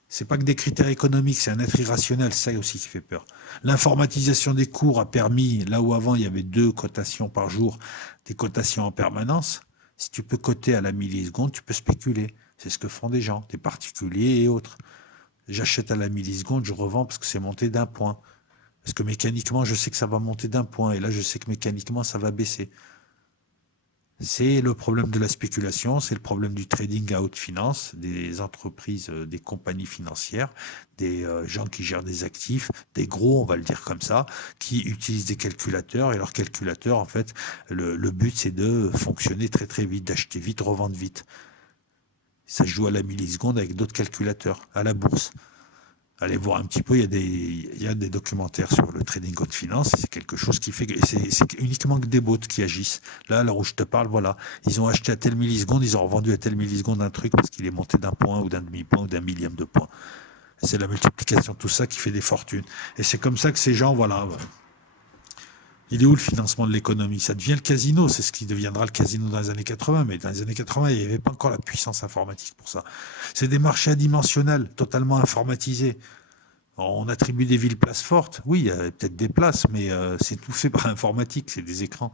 C'est pas que des critères économiques, c'est un être irrationnel, c'est ça aussi qui fait peur. L'informatisation des cours a permis, là où avant il y avait 2 cotations par jour, des cotations en permanence. Si tu peux coter à la milliseconde, tu peux spéculer. C'est ce que font des gens, des particuliers et autres. J'achète à la milliseconde, je revends parce que c'est monté d'un point. Parce que mécaniquement, je sais que ça va monter d'un point. Et là, je sais que mécaniquement, ça va baisser. C'est le problème de la spéculation, c'est le problème du trading à haute finance, des entreprises, des compagnies financières, des gens qui gèrent des actifs, des gros, on va le dire comme ça, qui utilisent des calculateurs. Et leurs calculateurs, en fait, le but, c'est de fonctionner très très vite, d'acheter vite, revendre vite. Ça se joue à la milliseconde avec d'autres calculateurs, à la bourse. Allez voir un petit peu, il y a des documentaires sur le trading haute finance, c'est quelque chose qui fait que c'est uniquement que des bots qui agissent. Là, à l'heure où je te parle, voilà, ils ont acheté à telle milliseconde, ils ont revendu à telle milliseconde un truc parce qu'il est monté d'un point ou d'un demi-point ou d'un millième de point. C'est la multiplication de tout ça qui fait des fortunes. Et c'est comme ça que ces gens, voilà. Il est où le financement de l'économie? Ça devient le casino, c'est ce qui deviendra le casino dans les années 80, mais dans les années 80, il n'y avait pas encore la puissance informatique pour ça. C'est des marchés adimensionnels, totalement informatisés. On attribue des villes places fortes, oui, il y a peut-être des places, mais c'est tout fait par informatique, c'est des écrans.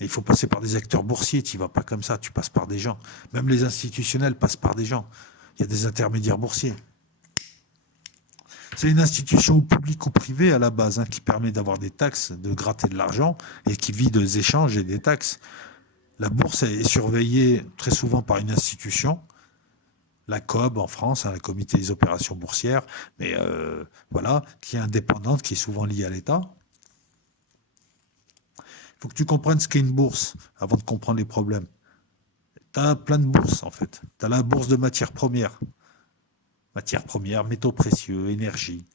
Et il faut passer par des acteurs boursiers, tu ne vas pas comme ça, tu passes par des gens. Même les institutionnels passent par des gens. Il y a des intermédiaires boursiers. C'est une institution publique ou privée à la base, qui permet d'avoir des taxes, de gratter de l'argent et qui vit des échanges et des taxes. La bourse est surveillée très souvent par une institution, la COB en France, la Comité des opérations boursières, mais voilà, qui est indépendante, qui est souvent liée à l'État. Il faut que tu comprennes ce qu'est une bourse avant de comprendre les problèmes. Tu as plein de bourses en fait. Tu as la bourse de matières premières, métaux précieux, énergie,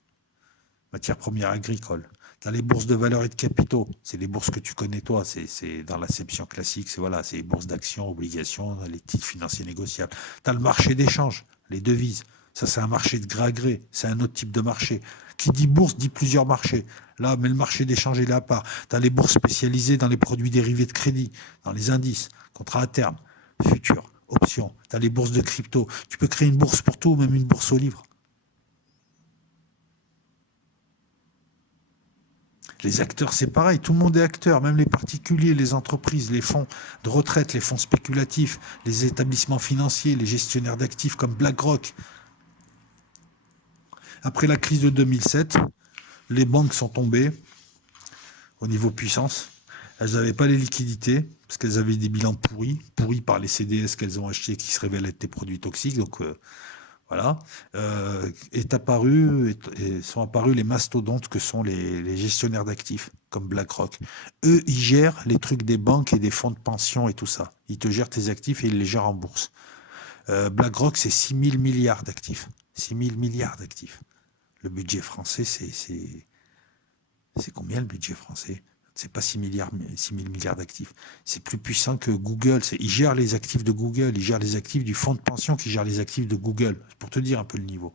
matières premières agricoles. Tu as les bourses de valeurs et de capitaux. C'est les bourses que tu connais toi. C'est dans l'acception classique. C'est voilà, les bourses d'actions, obligations, les titres financiers négociables. Tu as le marché d'échange, les devises. Ça, c'est un marché de gré à gré. C'est un autre type de marché. Qui dit bourse dit plusieurs marchés. Là, mais le marché d'échange, il est à part. Tu as les bourses spécialisées dans les produits dérivés de crédit, dans les indices, contrats à terme, futurs, options. Tu as les bourses de crypto. Tu peux créer une bourse pour tout, même une bourse au livre. Les acteurs, c'est pareil, tout le monde est acteur, même les particuliers, les entreprises, les fonds de retraite, les fonds spéculatifs, les établissements financiers, les gestionnaires d'actifs comme BlackRock. Après la crise de 2007, les banques sont tombées au niveau puissance. Elles n'avaient pas les liquidités parce qu'elles avaient des bilans pourris par les CDS qu'elles ont achetés qui se révèlent être des produits toxiques. Donc voilà. Sont apparus les mastodontes que sont les gestionnaires d'actifs, comme BlackRock. Eux, ils gèrent les trucs des banques et des fonds de pension et tout ça. Ils te gèrent tes actifs et ils les gèrent en bourse. BlackRock, c'est 6 000 milliards d'actifs. 6 000 milliards d'actifs. Le budget français, c'est combien le budget français? C'est pas 6 000 milliards d'actifs. C'est plus puissant que Google. Ils gèrent les actifs de Google. Ils gèrent les actifs du fonds de pension qui gère les actifs de Google. Pour te dire un peu le niveau.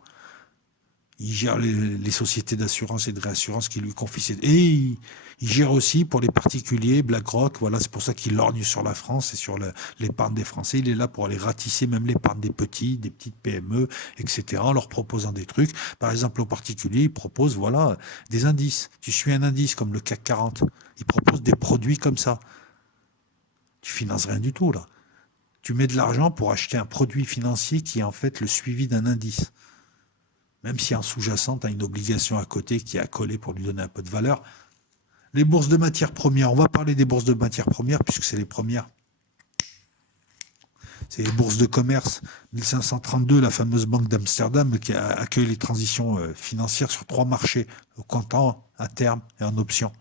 Ils gèrent les sociétés d'assurance et de réassurance qui lui confient. Et ils gèrent aussi pour les particuliers, BlackRock. Voilà, c'est pour ça qu'il lorgne sur la France et sur l'épargne des Français. Il est là pour aller ratisser même l'épargne des petits, des petites PME, etc. En leur proposant des trucs. Par exemple, aux particuliers, ils proposent voilà, des indices. Tu suis un indice comme le CAC 40. Ils proposent des produits comme ça. Tu finances rien du tout, là. Tu mets de l'argent pour acheter un produit financier qui est en fait le suivi d'un indice. Même si en sous-jacent, tu as une obligation à côté qui est à coller pour lui donner un peu de valeur. Les bourses de matières premières, on va parler des bourses de matières premières puisque c'est les premières. C'est les bourses de commerce. 1532, la fameuse banque d'Amsterdam qui accueille les transitions financières sur 3 marchés, au comptant, à terme et en option.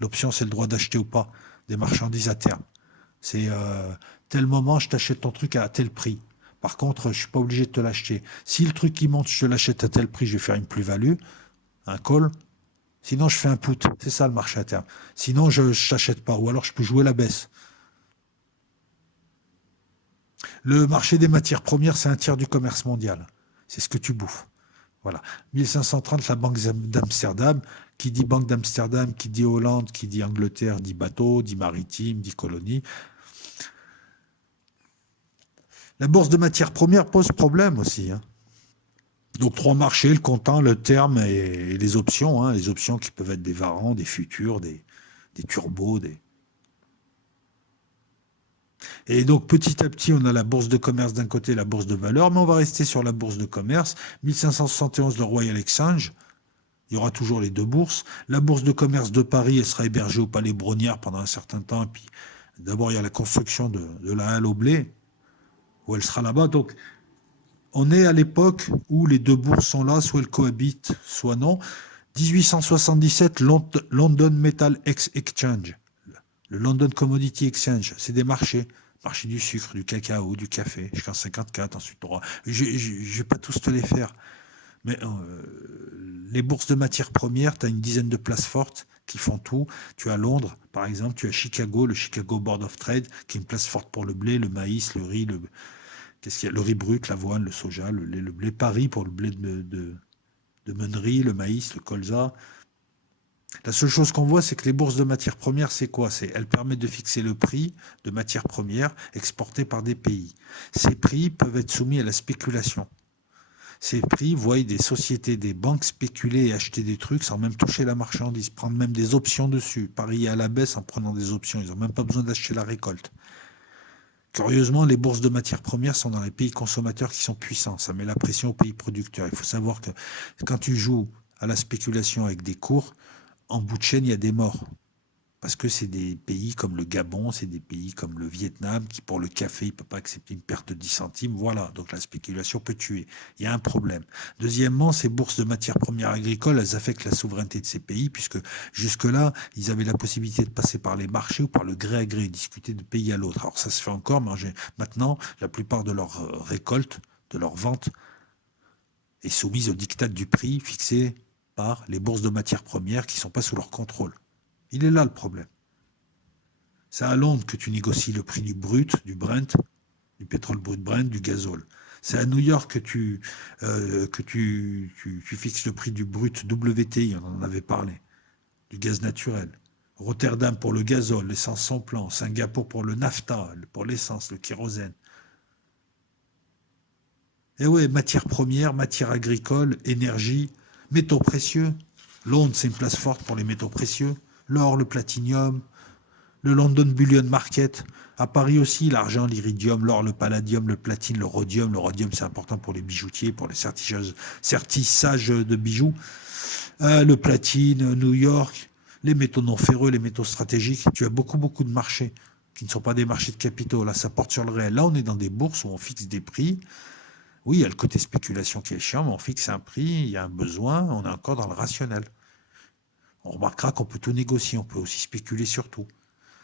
L'option, c'est le droit d'acheter ou pas des marchandises à terme. C'est tel moment, je t'achète ton truc à tel prix. Par contre, je ne suis pas obligé de te l'acheter. Si le truc qui monte, je te l'achète à tel prix, je vais faire une plus-value, un call. Sinon, je fais un put. C'est ça le marché à terme. Sinon, je ne t'achète pas. Ou alors, je peux jouer la baisse. Le marché des matières premières, c'est un tiers du commerce mondial. C'est ce que tu bouffes. Voilà. 1530, la banque d'Amsterdam. Qui dit banque d'Amsterdam, qui dit Hollande, qui dit Angleterre, dit bateau, dit maritime, dit colonie. La bourse de matières premières pose problème aussi. Donc 3 marchés, le comptant, le terme et les options. Les options qui peuvent être des varants, des futurs, des turbos. Et donc petit à petit, on a la bourse de commerce d'un côté, la bourse de valeur, mais on va rester sur la bourse de commerce. 1571, le Royal Exchange. Il y aura toujours les 2 bourses. La bourse de commerce de Paris, elle sera hébergée au Palais Brongniart pendant un certain temps. Et puis d'abord, il y a la construction de la halle au blé, où elle sera là-bas. Donc, on est à l'époque où les 2 bourses sont là, soit elles cohabitent, soit non. 1877, London Metal Exchange, le London Commodity Exchange, c'est des marchés. Marché du sucre, du cacao, du café, jusqu'en 54, ensuite droit. Je ne vais pas tous te les faire. Mais les bourses de matières premières, tu as une dizaine de places fortes qui font tout. Tu as Londres, par exemple, tu as Chicago, le Chicago Board of Trade, qui est une place forte pour le blé, le maïs, le riz, qu'est-ce qu'il y a, le riz brut, l'avoine, le soja, le lait, le blé. Paris pour le blé de meunerie, le maïs, le colza. La seule chose qu'on voit, c'est que les bourses de matières premières, c'est quoi? Elles permettent de fixer le prix de matières premières exportées par des pays. Ces prix peuvent être soumis à la spéculation. Ces prix voient des sociétés, des banques spéculer et acheter des trucs sans même toucher la marchandise, prendre même des options dessus, parier à la baisse en prenant des options. Ils n'ont même pas besoin d'acheter la récolte. Curieusement, les bourses de matières premières sont dans les pays consommateurs qui sont puissants. Ça met la pression aux pays producteurs. Il faut savoir que quand tu joues à la spéculation avec des cours, en bout de chaîne, il y a des morts. Parce que c'est des pays comme le Gabon, c'est des pays comme le Vietnam, qui pour le café, il ne peut pas accepter une perte de 10 centimes. Voilà, donc la spéculation peut tuer. Il y a un problème. Deuxièmement, ces bourses de matières premières agricoles, elles affectent la souveraineté de ces pays, puisque jusque-là, ils avaient la possibilité de passer par les marchés ou par le gré à gré, discuter de pays à l'autre. Alors ça se fait encore, mais maintenant, la plupart de leurs récoltes, de leurs ventes, est soumise au diktat du prix fixé par les bourses de matières premières qui ne sont pas sous leur contrôle. Il est là le problème. C'est à Londres que tu négocies le prix du brut, du Brent, du pétrole brut Brent, du gazole. C'est à New York que tu fixes le prix du brut WTI, on en avait parlé, du gaz naturel. Rotterdam pour le gazole, l'essence sans plan. Singapour pour le nafta, pour l'essence, le kérosène. Et ouais, matières premières, matières agricoles, énergie, métaux précieux. Londres, c'est une place forte pour les métaux précieux. L'or, le platinium, le London Bullion Market. À Paris aussi, l'argent, l'iridium, l'or, le palladium, le platine, le rhodium. Le rhodium, c'est important pour les bijoutiers, pour les sertissages de bijoux. Le platine, New York, les métaux non ferreux, les métaux stratégiques. Tu as beaucoup de marchés qui ne sont pas des marchés de capitaux. Là, ça porte sur le réel. Là, on est dans des bourses où on fixe des prix. Oui, il y a le côté spéculation qui est chiant, mais on fixe un prix, il y a un besoin, on est encore dans le rationnel. On remarquera qu'on peut tout négocier, on peut aussi spéculer sur tout.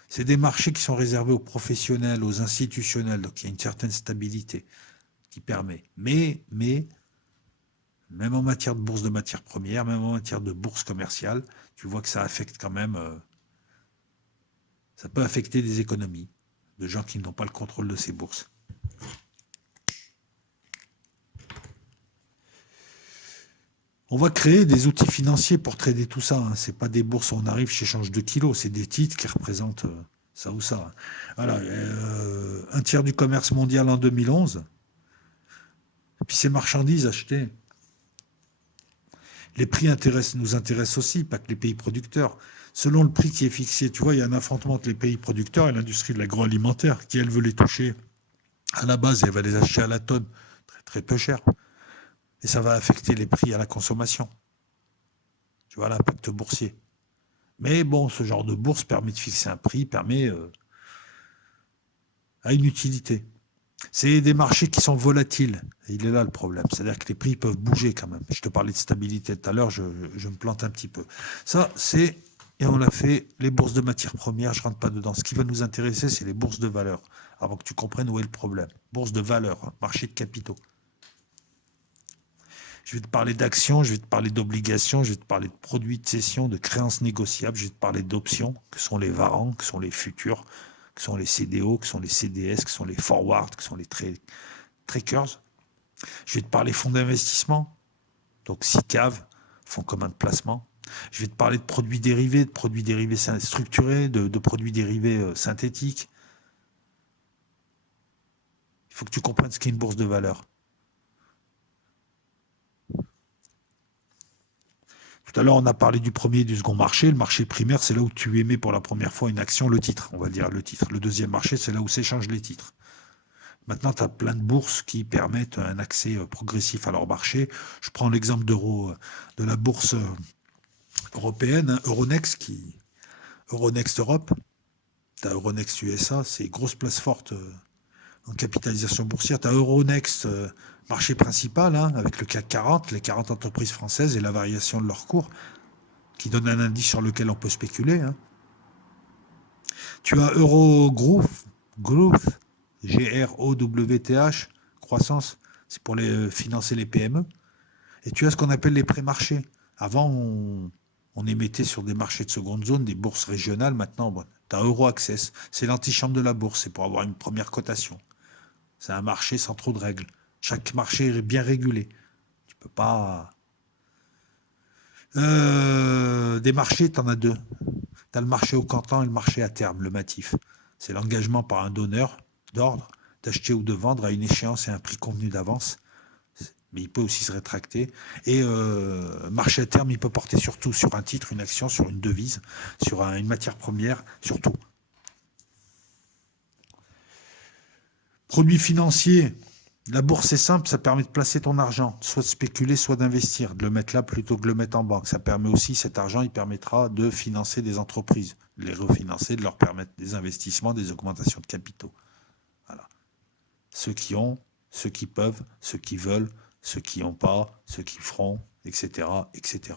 C'est des marchés qui sont réservés aux professionnels, aux institutionnels, donc il y a une certaine stabilité qui permet. Mais même en matière de bourse de matières premières, même en matière de bourse commerciale, tu vois que ça affecte quand même, ça peut affecter des économies de gens qui n'ont pas le contrôle de ces bourses. On va créer des outils financiers pour trader tout ça. Hein. Ce n'est pas des bourses où on arrive, j'échange 2 kilos. C'est des titres qui représentent ça ou ça. Voilà, un tiers du commerce mondial en 2011. Et puis ces marchandises achetées. Les prix nous intéressent aussi, pas que les pays producteurs. Selon le prix qui est fixé, tu vois, il y a un affrontement entre les pays producteurs et l'industrie de l'agroalimentaire, qui, elle, veut les toucher à la base et elle va les acheter à la tonne, très, très peu cher. Et ça va affecter les prix à la consommation. Tu vois, l'impact boursier. Mais bon, ce genre de bourse permet de fixer un prix, permet à une utilité. C'est des marchés qui sont volatiles. Et il est là le problème. C'est-à-dire que les prix peuvent bouger quand même. Je te parlais de stabilité tout à l'heure, je me plante un petit peu. Ça, c'est, et on l'a fait, les bourses de matières premières, je ne rentre pas dedans. Ce qui va nous intéresser, c'est les bourses de valeur. Avant que tu comprennes où est le problème. Bourse de valeur, hein, marché de capitaux. Je vais te parler d'actions, je vais te parler d'obligations, je vais te parler de produits de cession, de créances négociables, je vais te parler d'options, que sont les varants, que sont les futurs, que sont les CDO, que sont les CDS, que sont les forwards, que sont les trackers. Je vais te parler fonds d'investissement, donc SICAV, fonds communs de placement. Je vais te parler de produits dérivés structurés, de produits dérivés synthétiques. Il faut que tu comprennes ce qu'est une bourse de valeur. Tout à l'heure, on a parlé du premier et du second marché. Le marché primaire, c'est là où tu émets pour la première fois une action, le titre, on va dire le titre. Le deuxième marché, c'est là où s'échangent les titres. Maintenant, tu as plein de bourses qui permettent un accès progressif à leur marché. Je prends l'exemple de la bourse européenne, hein, Euronext Europe. Tu as Euronext USA, c'est grosse place forte en capitalisation boursière. Tu as Euronext, marché principal, hein, avec le CAC 40, les 40 entreprises françaises et la variation de leur cours, qui donne un indice sur lequel on peut spéculer. Hein. Tu as Eurogrowth, Growth, croissance, c'est pour financer les PME. Et tu as ce qu'on appelle les pré-marchés. Avant, on émettait sur des marchés de seconde zone, des bourses régionales. Maintenant, bon, tu as Euroaccess, c'est l'antichambre de la bourse, c'est pour avoir une première cotation. C'est un marché sans trop de règles. Chaque marché est bien régulé. Tu peux pas... des marchés, tu en as deux. Tu as le marché au comptant et le marché à terme, le MATIF. C'est l'engagement par un donneur d'ordre d'acheter ou de vendre à une échéance et un prix convenu d'avance. Mais il peut aussi se rétracter. Et marché à terme, il peut porter surtout sur un titre, une action, sur une devise, sur une matière première, sur tout. Produits financiers. La bourse, c'est simple, ça permet de placer ton argent, soit de spéculer, soit d'investir, de le mettre là plutôt que de le mettre en banque. Ça permet aussi, cet argent, il permettra de financer des entreprises, de les refinancer, de leur permettre des investissements, des augmentations de capitaux. Voilà. Ceux qui ont, ceux qui peuvent, ceux qui veulent, ceux qui n'ont pas, ceux qui feront, etc., etc.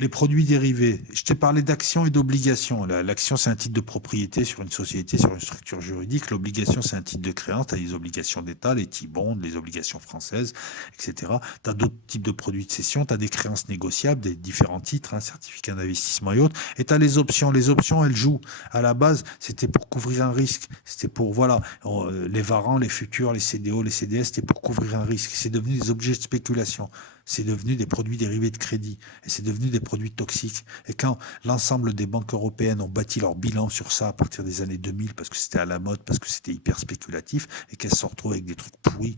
Les produits dérivés. Je t'ai parlé d'actions et d'obligations. L'action, c'est un titre de propriété sur une société, sur une structure juridique. L'obligation, c'est un titre de créance. Tu as les obligations d'État, les T-bonds, les obligations françaises, etc. Tu as d'autres types de produits de cession. Tu as des créances négociables, des différents titres, certificats d'investissement et autres. Et tu as les options. Les options, elles jouent. À la base, c'était pour couvrir un risque. C'était pour, voilà, les varants, les futurs, les CDO, les CDS, c'était pour couvrir un risque. C'est devenu des objets de spéculation. C'est devenu des produits dérivés de crédit et c'est devenu des produits toxiques. Et quand l'ensemble des banques européennes ont bâti leur bilan sur ça à partir des années 2000 parce que c'était à la mode, parce que c'était hyper spéculatif et qu'elles se retrouvent avec des trucs pourris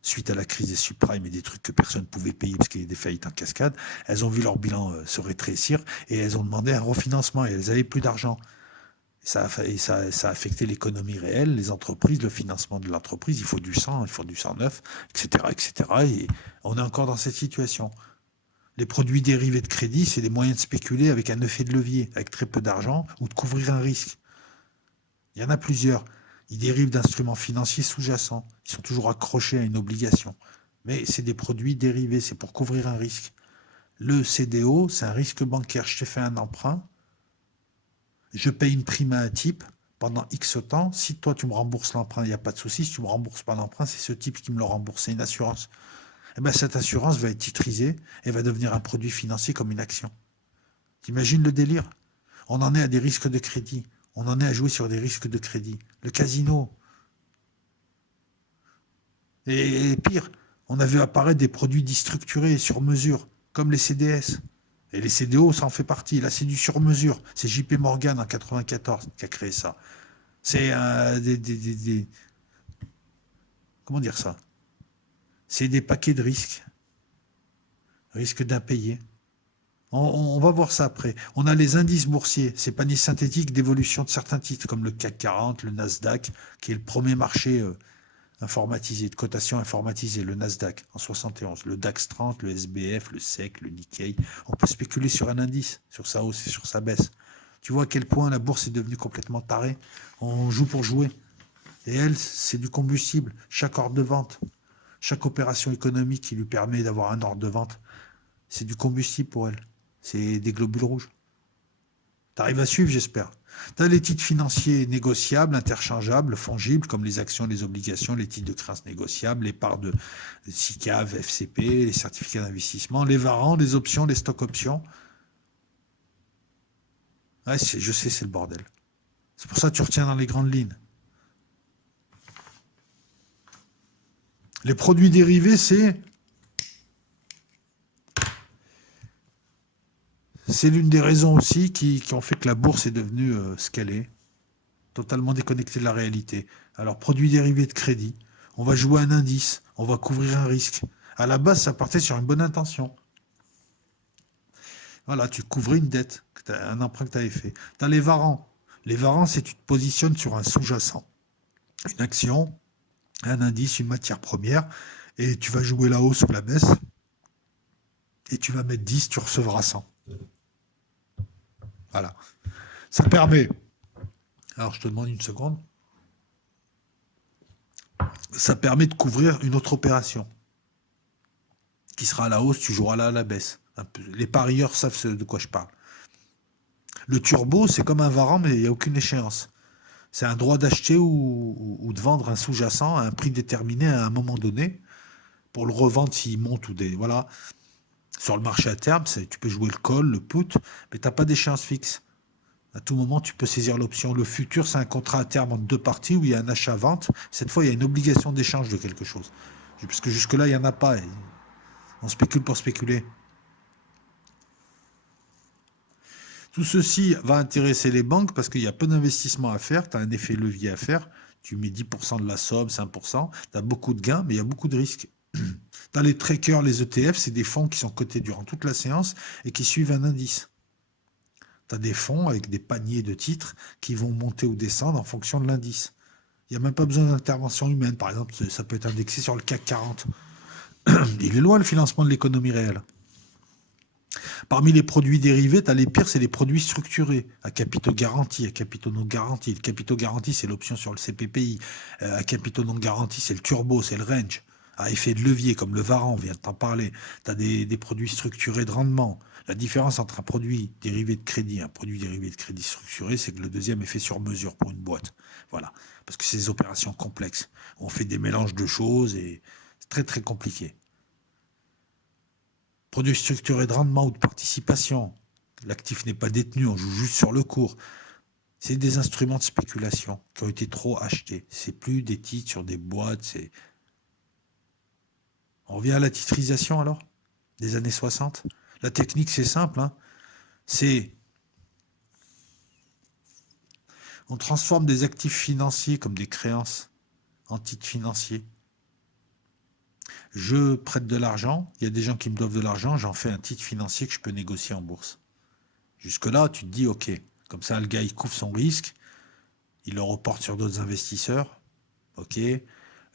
suite à la crise des subprimes et des trucs que personne ne pouvait payer parce qu'il y a des faillites en cascade, elles ont vu leur bilan se rétrécir et elles ont demandé un refinancement et elles n'avaient plus d'argent. Ça a affecté l'économie réelle, les entreprises, le financement de l'entreprise. Il faut du sang, il faut du sang neuf, etc., etc. Et on est encore dans cette situation. Les produits dérivés de crédit, c'est des moyens de spéculer avec un effet de levier, avec très peu d'argent, ou de couvrir un risque. Il y en a plusieurs. Ils dérivent d'instruments financiers sous-jacents. Ils sont toujours accrochés à une obligation. Mais c'est des produits dérivés, c'est pour couvrir un risque. Le CDO, c'est un risque bancaire. Je t'ai fait un emprunt. Je paye une prime à un type pendant X temps. Si toi, tu me rembourses l'emprunt, il n'y a pas de souci. Si tu ne me rembourses pas l'emprunt, c'est ce type qui me le rembourse. C'est une assurance. Eh bien, cette assurance va être titrisée et va devenir un produit financier comme une action. T'imagines le délire? On en est à des risques de crédit. On en est à jouer sur des risques de crédit. Le casino. Et pire, on a vu apparaître des produits déstructurés sur mesure, comme les CDS. Et les CDO, ça en fait partie. Là, c'est du sur-mesure. C'est JP Morgan en 94 qui a créé ça. C'est comment dire ça? C'est des paquets de risques. Risques d'impayés. On va voir ça après. On a les indices boursiers, ces paniers synthétiques d'évolution de certains titres, comme le CAC 40, le Nasdaq, qui est le premier marché informatisé, de cotation informatisée, le Nasdaq en 71, le DAX 30, le SBF, le SEC, le Nikkei. On peut spéculer sur un indice, sur sa hausse et sur sa baisse. Tu vois à quel point la bourse est devenue complètement tarée. On joue pour jouer. Et elle, c'est du combustible. Chaque ordre de vente, chaque opération économique qui lui permet d'avoir un ordre de vente, c'est du combustible pour elle. C'est des globules rouges. T'arrives à suivre, j'espère. Tu as les titres financiers négociables, interchangeables, fongibles, comme les actions, les obligations, les titres de créance négociables, les parts de SICAV, FCP, les certificats d'investissement, les varants, les options, les stocks options. Ouais, je sais, c'est le bordel. C'est pour ça que tu retiens dans les grandes lignes. Les produits dérivés, c'est l'une des raisons aussi qui ont fait que la bourse est devenue ce qu'elle est, totalement déconnectée de la réalité. Alors, produits dérivés de crédit, on va jouer un indice, on va couvrir un risque. À la base, ça partait sur une bonne intention. Voilà, tu couvrais une dette, un emprunt que tu avais fait. Tu as les varants. Les varants, c'est tu te positionnes sur un sous-jacent. Une action, un indice, une matière première, et tu vas jouer la hausse ou la baisse, et tu vas mettre 10, tu recevras 100. Voilà. Ça permet, alors je te demande une seconde, ça permet de couvrir une autre opération qui sera à la hausse, tu joueras là à la baisse. Les parieurs savent de quoi je parle. Le turbo, c'est comme un varant, mais il n'y a aucune échéance. C'est un droit d'acheter ou de vendre un sous-jacent à un prix déterminé à un moment donné pour le revendre s'il monte ou des... Voilà. Sur le marché à terme, tu peux jouer le call, le put, mais tu n'as pas d'échéance fixe. À tout moment, tu peux saisir l'option. Le futur, c'est un contrat à terme entre deux parties où il y a un achat-vente. Cette fois, il y a une obligation d'échange de quelque chose. Parce que jusque-là, il n'y en a pas. On spécule pour spéculer. Tout ceci va intéresser les banques parce qu'il y a peu d'investissements à faire. Tu as un effet levier à faire. Tu mets 10% de la somme, 5%. Tu as beaucoup de gains, mais il y a beaucoup de risques. Tu as les trackers, les ETF, c'est des fonds qui sont cotés durant toute la séance et qui suivent un indice. Tu as des fonds avec des paniers de titres qui vont monter ou descendre en fonction de l'indice. Il n'y a même pas besoin d'intervention humaine. Par exemple, ça peut être indexé sur le CAC 40. Il est loin le financement de l'économie réelle. Parmi les produits dérivés, tu as les pires, c'est les produits structurés, à capitaux garantis, à capitaux non garantis. Le capitaux garanti, c'est l'option sur le CPPI. À capitaux non garantis, c'est le turbo, c'est le range. À effet de levier, comme le Varan, on vient de t'en parler. Tu as des produits structurés de rendement. La différence entre un produit dérivé de crédit et un produit dérivé de crédit structuré, c'est que le deuxième est fait sur mesure pour une boîte. Voilà. Parce que c'est des opérations complexes. On fait des mélanges de choses et c'est très très compliqué. Produit structuré de rendement ou de participation. L'actif n'est pas détenu, on joue juste sur le cours. C'est des instruments de spéculation qui ont été trop achetés. C'est plus des titres sur des boîtes. On revient à la titrisation alors, des années 60. La technique, c'est simple. Hein. C'est on transforme des actifs financiers comme des créances en titres financiers. Je prête de l'argent, il y a des gens qui me doivent de l'argent, j'en fais un titre financier que je peux négocier en bourse. Jusque-là, tu te dis, ok, comme ça, le gars, il couvre son risque, il le reporte sur d'autres investisseurs, ok.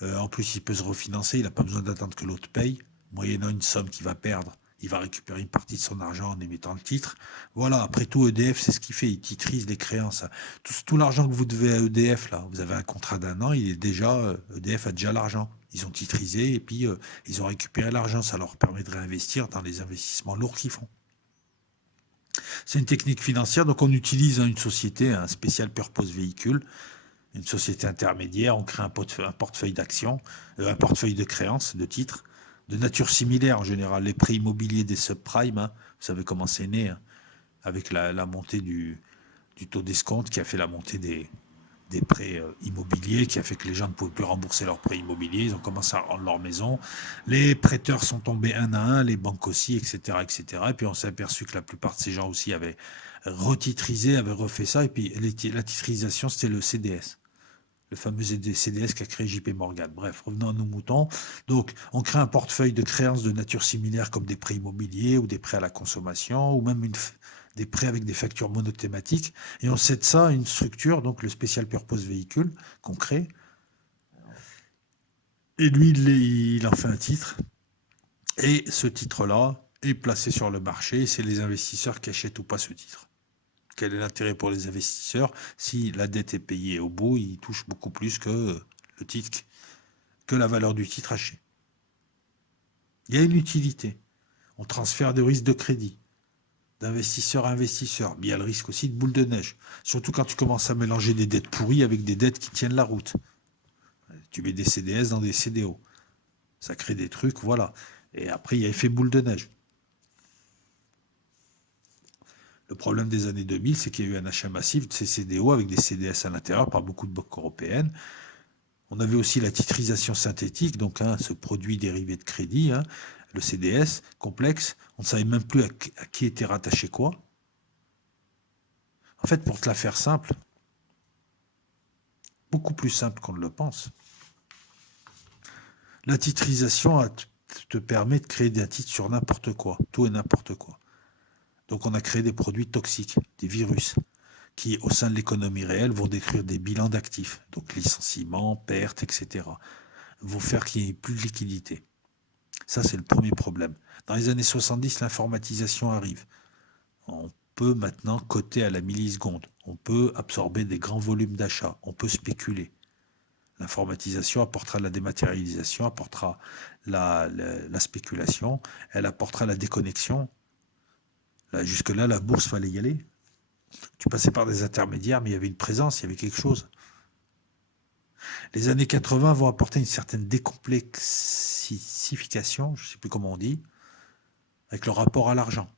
En plus, il peut se refinancer, il n'a pas besoin d'attendre que l'autre paye, moyennant une somme qu'il va perdre. Il va récupérer une partie de son argent en émettant le titre. Voilà, après tout, EDF, c'est ce qu'il fait, il titrise les créances. Tout l'argent que vous devez à EDF, là, vous avez un contrat d'1 an, il est déjà, EDF a déjà l'argent. Ils ont titrisé et puis ils ont récupéré l'argent. Ça leur permet de réinvestir dans les investissements lourds qu'ils font. C'est une technique financière, donc on utilise une société, un spécial purpose véhicule, une société intermédiaire, on crée un portefeuille d'actions, un portefeuille de créances, de titres, de nature similaire en général. Les prêts immobiliers des subprimes, hein, vous savez comment c'est né, hein, avec la montée du taux d'escompte qui a fait la montée des prêts immobiliers, qui a fait que les gens ne pouvaient plus rembourser leurs prêts immobiliers, ils ont commencé à rendre leur maison, les prêteurs sont tombés un à un, les banques aussi, etc. etc. Et puis on s'est aperçu que la plupart de ces gens aussi avaient retitrisé, avaient refait ça, et puis la titrisation, c'était le CDS. Le fameux CDS qu'a créé JP Morgan. Bref, revenons à nos moutons. Donc, on crée un portefeuille de créances de nature similaire comme des prêts immobiliers ou des prêts à la consommation ou même des prêts avec des factures monothématiques. Et on cède ça à une structure, donc le Special Purpose Véhicule qu'on crée. Et lui, il en fait un titre. Et ce titre-là est placé sur le marché. C'est les investisseurs qui achètent ou pas ce titre. Quel est l'intérêt pour les investisseurs? Si la dette est payée au bout, ils touchent beaucoup plus que le titre, que la valeur du titre acheté. Il y a une utilité. On transfère des risques de crédit d'investisseur à investisseur. Mais il y a le risque aussi de boule de neige. Surtout quand tu commences à mélanger des dettes pourries avec des dettes qui tiennent la route. Tu mets des CDS dans des CDO. Ça crée des trucs, voilà. Et après, il y a effet boule de neige. Le problème des années 2000, c'est qu'il y a eu un achat massif de ces CDO avec des CDS à l'intérieur par beaucoup de banques européennes. On avait aussi la titrisation synthétique, donc ce produit dérivé de crédit, le CDS complexe. On ne savait même plus à qui était rattaché quoi. En fait, pour te la faire simple, beaucoup plus simple qu'on ne le pense, la titrisation te permet de créer des titres sur n'importe quoi, tout et n'importe quoi. Donc on a créé des produits toxiques, des virus, qui au sein de l'économie réelle vont détruire des bilans d'actifs, donc licenciements, pertes, etc. Vont faire qu'il n'y ait plus de liquidité. Ça, c'est le premier problème. Dans les années 70, l'informatisation arrive. On peut maintenant coter à la milliseconde. On peut absorber des grands volumes d'achats. On peut spéculer. L'informatisation apportera la dématérialisation, apportera la spéculation, elle apportera la déconnexion. Là, jusque-là, la bourse, fallait y aller. Tu passais par des intermédiaires, mais il y avait une présence, il y avait quelque chose. Les années 80 vont apporter une certaine décomplexification, je ne sais plus comment on dit, avec le rapport à l'argent.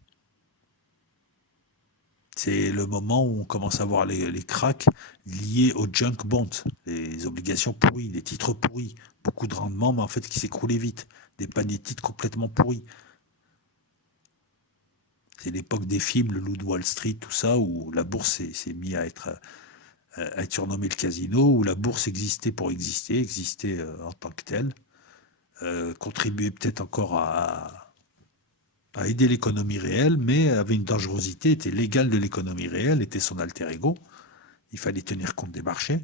C'est le moment où on commence à voir les cracks liés aux junk bonds, les obligations pourries, les titres pourris, beaucoup de rendement, mais en fait qui s'écroulaient vite, des paniers de titres complètement pourris. C'est l'époque des films, le Loup de Wall Street, tout ça, où la bourse s'est mise à être surnommée le casino, où la bourse existait pour exister en tant que telle, contribuait peut-être encore à aider l'économie réelle, mais avait une dangerosité, était l'égale de l'économie réelle, était son alter ego. Il fallait tenir compte des marchés.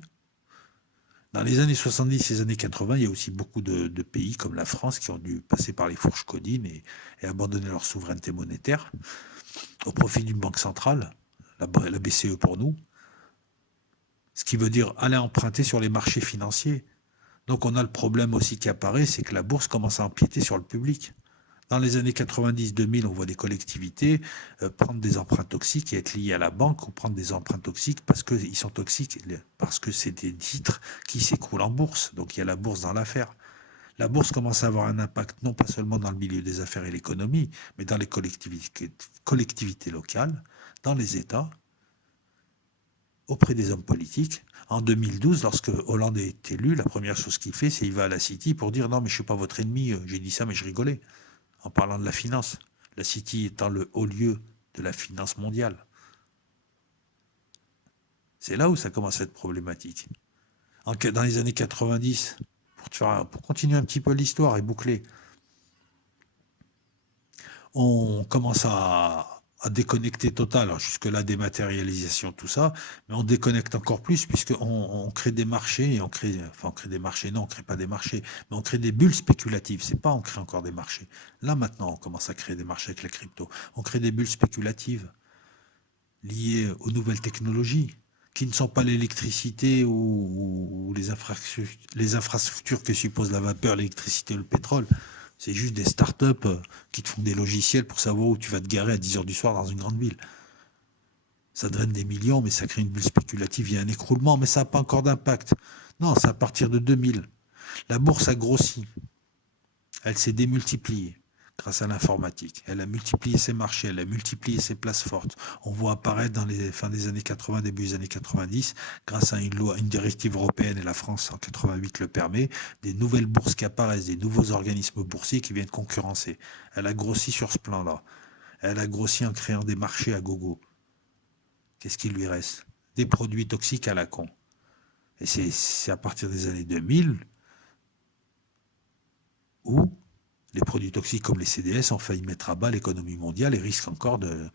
Dans les années 70 et les années 80, il y a aussi beaucoup de pays comme la France qui ont dû passer par les fourches codines et abandonner leur souveraineté monétaire au profit d'une banque centrale, la BCE pour nous, ce qui veut dire aller emprunter sur les marchés financiers. Donc on a le problème aussi qui apparaît, c'est que la bourse commence à empiéter sur le public. Dans les années 90-2000, on voit des collectivités prendre des emprunts toxiques et être liées à la banque ou prendre des emprunts toxiques parce qu'ils sont toxiques, parce que c'est des titres qui s'écroulent en bourse. Donc il y a la bourse dans l'affaire. La bourse commence à avoir un impact non pas seulement dans le milieu des affaires et l'économie, mais dans les collectivités locales, dans les États, auprès des hommes politiques. En 2012, lorsque Hollande est élu, la première chose qu'il fait, c'est qu'il va à la City pour dire non mais je ne suis pas votre ennemi, j'ai dit ça mais je rigolais, en parlant de la finance. La City étant le haut lieu de la finance mondiale. C'est là où ça commence à être problématique. Dans les années 90, pour continuer un petit peu l'histoire et boucler, on commence à déconnecter total. Alors jusque-là, dématérialisation, tout ça, mais on déconnecte encore plus puisqu'on crée des marchés et on crée des marchés. Non, on ne crée pas des marchés, mais on crée des bulles spéculatives. C'est pas on crée encore des marchés. Là, maintenant, on commence à créer des marchés avec la crypto. On crée des bulles spéculatives liées aux nouvelles technologies qui ne sont pas l'électricité ou les infrastructures que suppose la vapeur, l'électricité ou le pétrole. C'est juste des startups qui te font des logiciels pour savoir où tu vas te garer à 10h du soir dans une grande ville. Ça draine des millions, mais ça crée une bulle spéculative. Il y a un écroulement, mais ça n'a pas encore d'impact. Non, c'est à partir de 2000. La bourse a grossi. Elle s'est démultipliée grâce à l'informatique. Elle a multiplié ses marchés, elle a multiplié ses places fortes. On voit apparaître dans les fins des années 80, début des années 90, grâce à une loi, une directive européenne, et la France en 88 le permet, des nouvelles bourses qui apparaissent, des nouveaux organismes boursiers qui viennent concurrencer. Elle a grossi sur ce plan-là. Elle a grossi en créant des marchés à gogo. Qu'est-ce qu'il lui reste? Des produits toxiques à la con. Et c'est à partir des années 2000 où les produits toxiques comme les CDS ont failli mettre à bas l'économie mondiale et risquent encore de...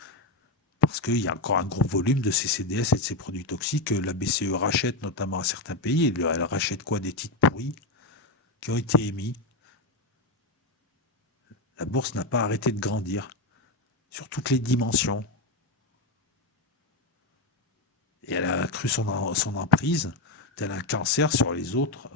Parce qu'il y a encore un gros volume de ces CDS et de ces produits toxiques que la BCE rachète notamment à certains pays. Elle rachète quoi? Des titres pourris qui ont été émis. La bourse n'a pas arrêté de grandir sur toutes les dimensions. Et elle a accru son emprise, tel un cancer sur les autres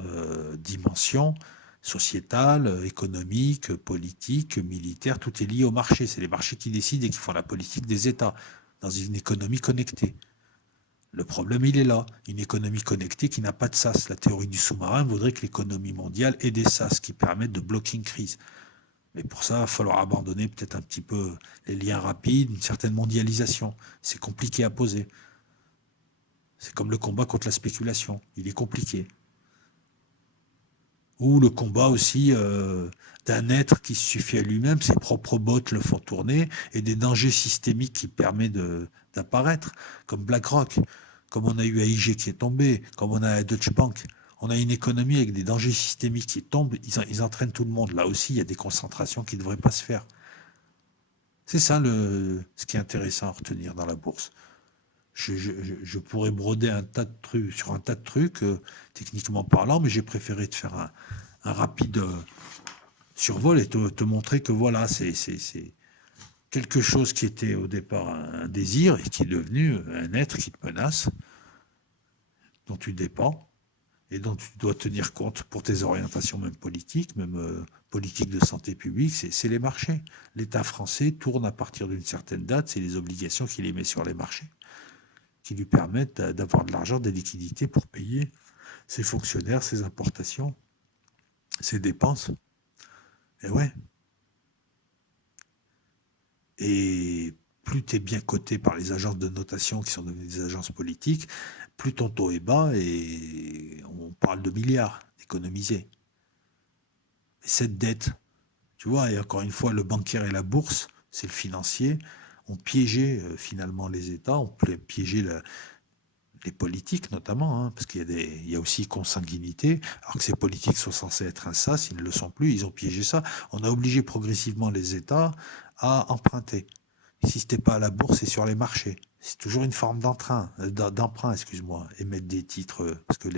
dimensions sociétales, économiques, politiques, militaires. Tout est lié au marché. C'est les marchés qui décident et qui font la politique des États dans une économie connectée. Le problème, il est là. Une économie connectée qui n'a pas de sas. La théorie du sous-marin voudrait que l'économie mondiale ait des sas qui permettent de bloquer une crise. Mais pour ça, il va falloir abandonner peut-être un petit peu les liens rapides, une certaine mondialisation. C'est compliqué à poser. C'est comme le combat contre la spéculation. Il est compliqué. Ou le combat aussi d'un être qui se suffit à lui-même, ses propres bots le font tourner, et des dangers systémiques qui permettent d'apparaître, comme BlackRock, comme on a eu AIG qui est tombé, comme on a à Deutsche Bank. On a une économie avec des dangers systémiques qui tombent, ils entraînent tout le monde. Là aussi, il y a des concentrations qui ne devraient pas se faire. C'est ça ce qui est intéressant à retenir dans la bourse. Je pourrais broder un tas de trucs, sur un tas de trucs, techniquement parlant, mais j'ai préféré te faire un rapide survol et te montrer que voilà, c'est quelque chose qui était au départ un désir et qui est devenu un être qui te menace, dont tu dépends et dont tu dois tenir compte pour tes orientations, même politiques, même politiques de santé publique, c'est les marchés. L'État français tourne à partir d'une certaine date, c'est les obligations qu'il émet sur les marchés, qui lui permettent d'avoir de l'argent, des liquidités pour payer ses fonctionnaires, ses importations, ses dépenses. Et ouais. Et plus tu es bien coté par les agences de notation qui sont devenues des agences politiques, plus ton taux est bas et on parle de milliards d'économisés. Et cette dette, tu vois, et encore une fois, le bancaire et la bourse, c'est le financier, ont piégé finalement les États, ont piégé les politiques notamment, hein, parce qu'il y a aussi consanguinité, alors que ces politiques sont censés être un sas, ils ne le sont plus, ils ont piégé ça. On a obligé progressivement les États à emprunter. Et si ce n'était pas à la bourse, c'est sur les marchés. C'est toujours une forme d'emprunt, excuse-moi, émettre des titres, parce que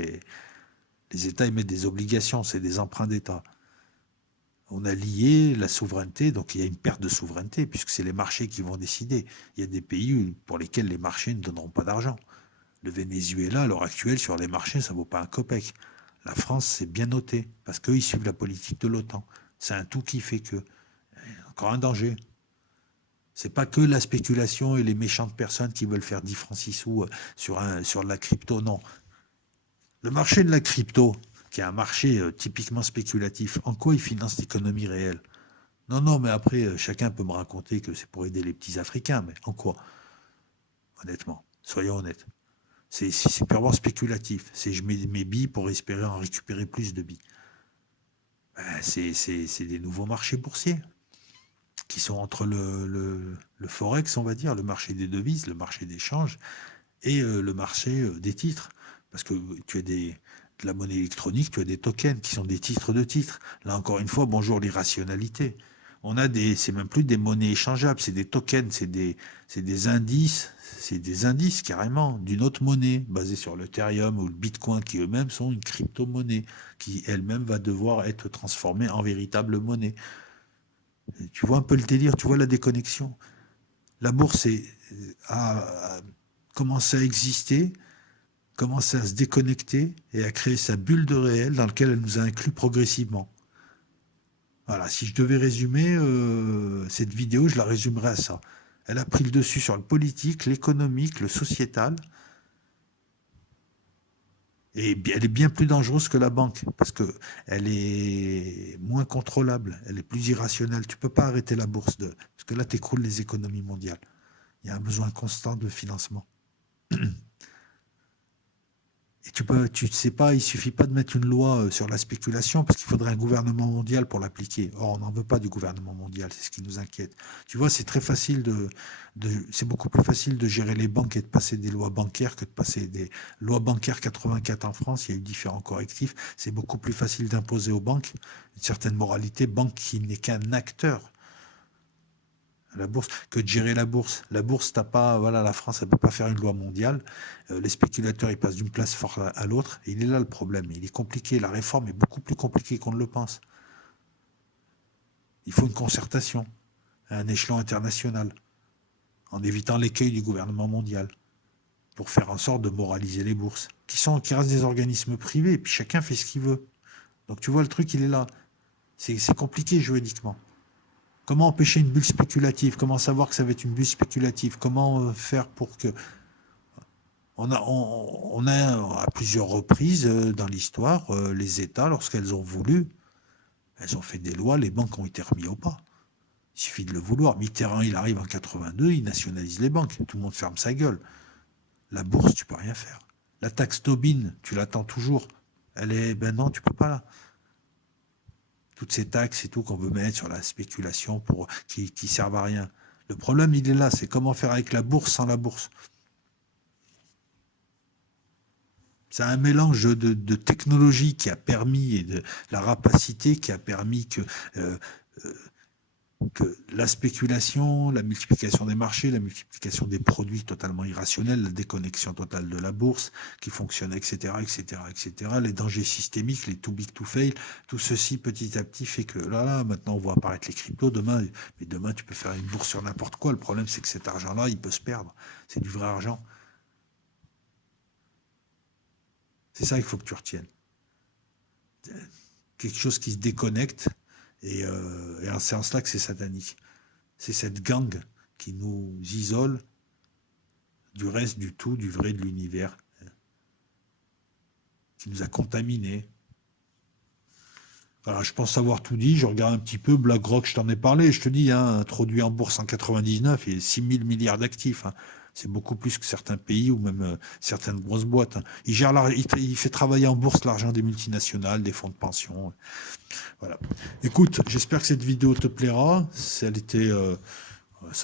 Les États émettent des obligations, c'est des emprunts d'État. On a lié la souveraineté, donc il y a une perte de souveraineté, puisque c'est les marchés qui vont décider. Il y a des pays pour lesquels les marchés ne donneront pas d'argent. Le Venezuela, à l'heure actuelle, sur les marchés, ça ne vaut pas un copec. La France, c'est bien noté, parce qu'ils suivent la politique de l'OTAN. C'est un tout qui fait que. Encore un danger. C'est pas que la spéculation et les méchantes personnes qui veulent faire 10 francs 6 sous sur la crypto, non. Le marché de la crypto, qui est un marché typiquement spéculatif, en quoi il finance l'économie réelle? Non, non, mais après, chacun peut me raconter que c'est pour aider les petits Africains, mais en quoi? Honnêtement, soyons honnêtes. C'est purement spéculatif. C'est je mets mes billes pour espérer en récupérer plus de billes. C'est des nouveaux marchés boursiers qui sont entre le forex, on va dire, le marché des devises, le marché des changes et le marché des titres. Parce que tu as de la monnaie électronique, tu as des tokens qui sont des titres de titres. Là, encore une fois, bonjour l'irrationalité. C'est même plus des monnaies échangeables, c'est des tokens, c'est des indices carrément d'une autre monnaie basée sur l'Ethereum ou le Bitcoin qui eux-mêmes sont une crypto-monnaie qui elle-même va devoir être transformée en véritable monnaie. Et tu vois un peu le délire, tu vois la déconnexion. La bourse a commencé à exister, commencé à se déconnecter et à créer sa bulle de réel dans laquelle elle nous a inclus progressivement. Voilà, si je devais résumer cette vidéo, je la résumerais à ça. Elle a pris le dessus sur le politique, l'économique, le sociétal. Et elle est bien plus dangereuse que la banque, parce qu'elle est moins contrôlable, elle est plus irrationnelle. Tu ne peux pas arrêter la bourse, parce que là, tu écroules les économies mondiales. Il y a un besoin constant de financement. Et tu ne sais pas, il suffit pas de mettre une loi sur la spéculation, parce qu'il faudrait un gouvernement mondial pour l'appliquer. Or, on n'en veut pas du gouvernement mondial, c'est ce qui nous inquiète. Tu vois, c'est très facile c'est beaucoup plus facile de gérer les banques et de passer des lois bancaires que de passer des lois bancaires 84 en France. Il y a eu différents correctifs. C'est beaucoup plus facile d'imposer aux banques une certaine moralité, banque qui n'est qu'un acteur. La bourse, que de gérer la bourse. La bourse, t'as pas, voilà, la France, elle peut pas faire une loi mondiale. Les spéculateurs, ils passent d'une place forte à l'autre. Et il est là le problème. Il est compliqué. La réforme est beaucoup plus compliquée qu'on ne le pense. Il faut une concertation à un échelon international, en évitant l'écueil du gouvernement mondial, pour faire en sorte de moraliser les bourses, qui restent des organismes privés. Et puis chacun fait ce qu'il veut. Donc tu vois, le truc, il est là. C'est compliqué juridiquement. Comment empêcher une bulle spéculative? Comment savoir que ça va être une bulle spéculative? Comment faire pour que... On a à plusieurs reprises dans l'histoire, les États, lorsqu'elles ont voulu, elles ont fait des lois, les banques ont été remis au pas. Il suffit de le vouloir. Mitterrand, il arrive en 82, il nationalise les banques. Tout le monde ferme sa gueule. La bourse, tu peux rien faire. La taxe Tobin, tu l'attends toujours. Ben non, tu peux pas là. Toutes ces taxes et tout qu'on veut mettre sur la spéculation qui servent à rien. Le problème, il est là, c'est comment faire avec la bourse sans la bourse. C'est un mélange de technologie qui a permis, et de la rapacité qui a permis que la spéculation, la multiplication des marchés, la multiplication des produits totalement irrationnels, la déconnexion totale de la bourse qui fonctionne, etc., etc., etc., les dangers systémiques, les too big to fail, tout ceci petit à petit fait que là, maintenant on voit apparaître les cryptos, mais demain tu peux faire une bourse sur n'importe quoi. Le problème c'est que cet argent-là, il peut se perdre. C'est du vrai argent. C'est ça qu'il faut que tu retiennes. Quelque chose qui se déconnecte. Et c'est en cela que c'est satanique. C'est cette gang qui nous isole du reste du tout, du vrai de l'univers, qui nous a contaminés. Voilà, je pense avoir tout dit. Je regarde un petit peu BlackRock, je t'en ai parlé. Je te dis, introduit en bourse en 99, il y a 6 000 milliards d'actifs. C'est beaucoup plus que certains pays ou même certaines grosses boîtes. Il fait travailler en bourse l'argent des multinationales, des fonds de pension. Voilà. Écoute, j'espère que cette vidéo te plaira. Ça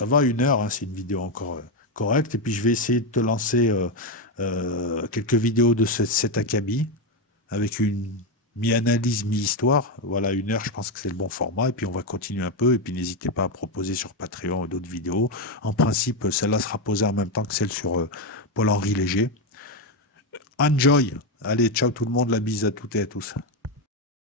va, 1 heure, c'est une vidéo encore correcte. Et puis je vais essayer de te lancer quelques vidéos de cet acabit avec une mi-analyse, mi-histoire. Voilà, 1 heure, je pense que c'est le bon format. Et puis on va continuer un peu. Et puis n'hésitez pas à proposer sur Patreon d'autres vidéos. En principe, celle-là sera posée en même temps que celle sur Paul-Henri Léger. Enjoy, Allez, ciao tout le monde, la bise à toutes et à tous.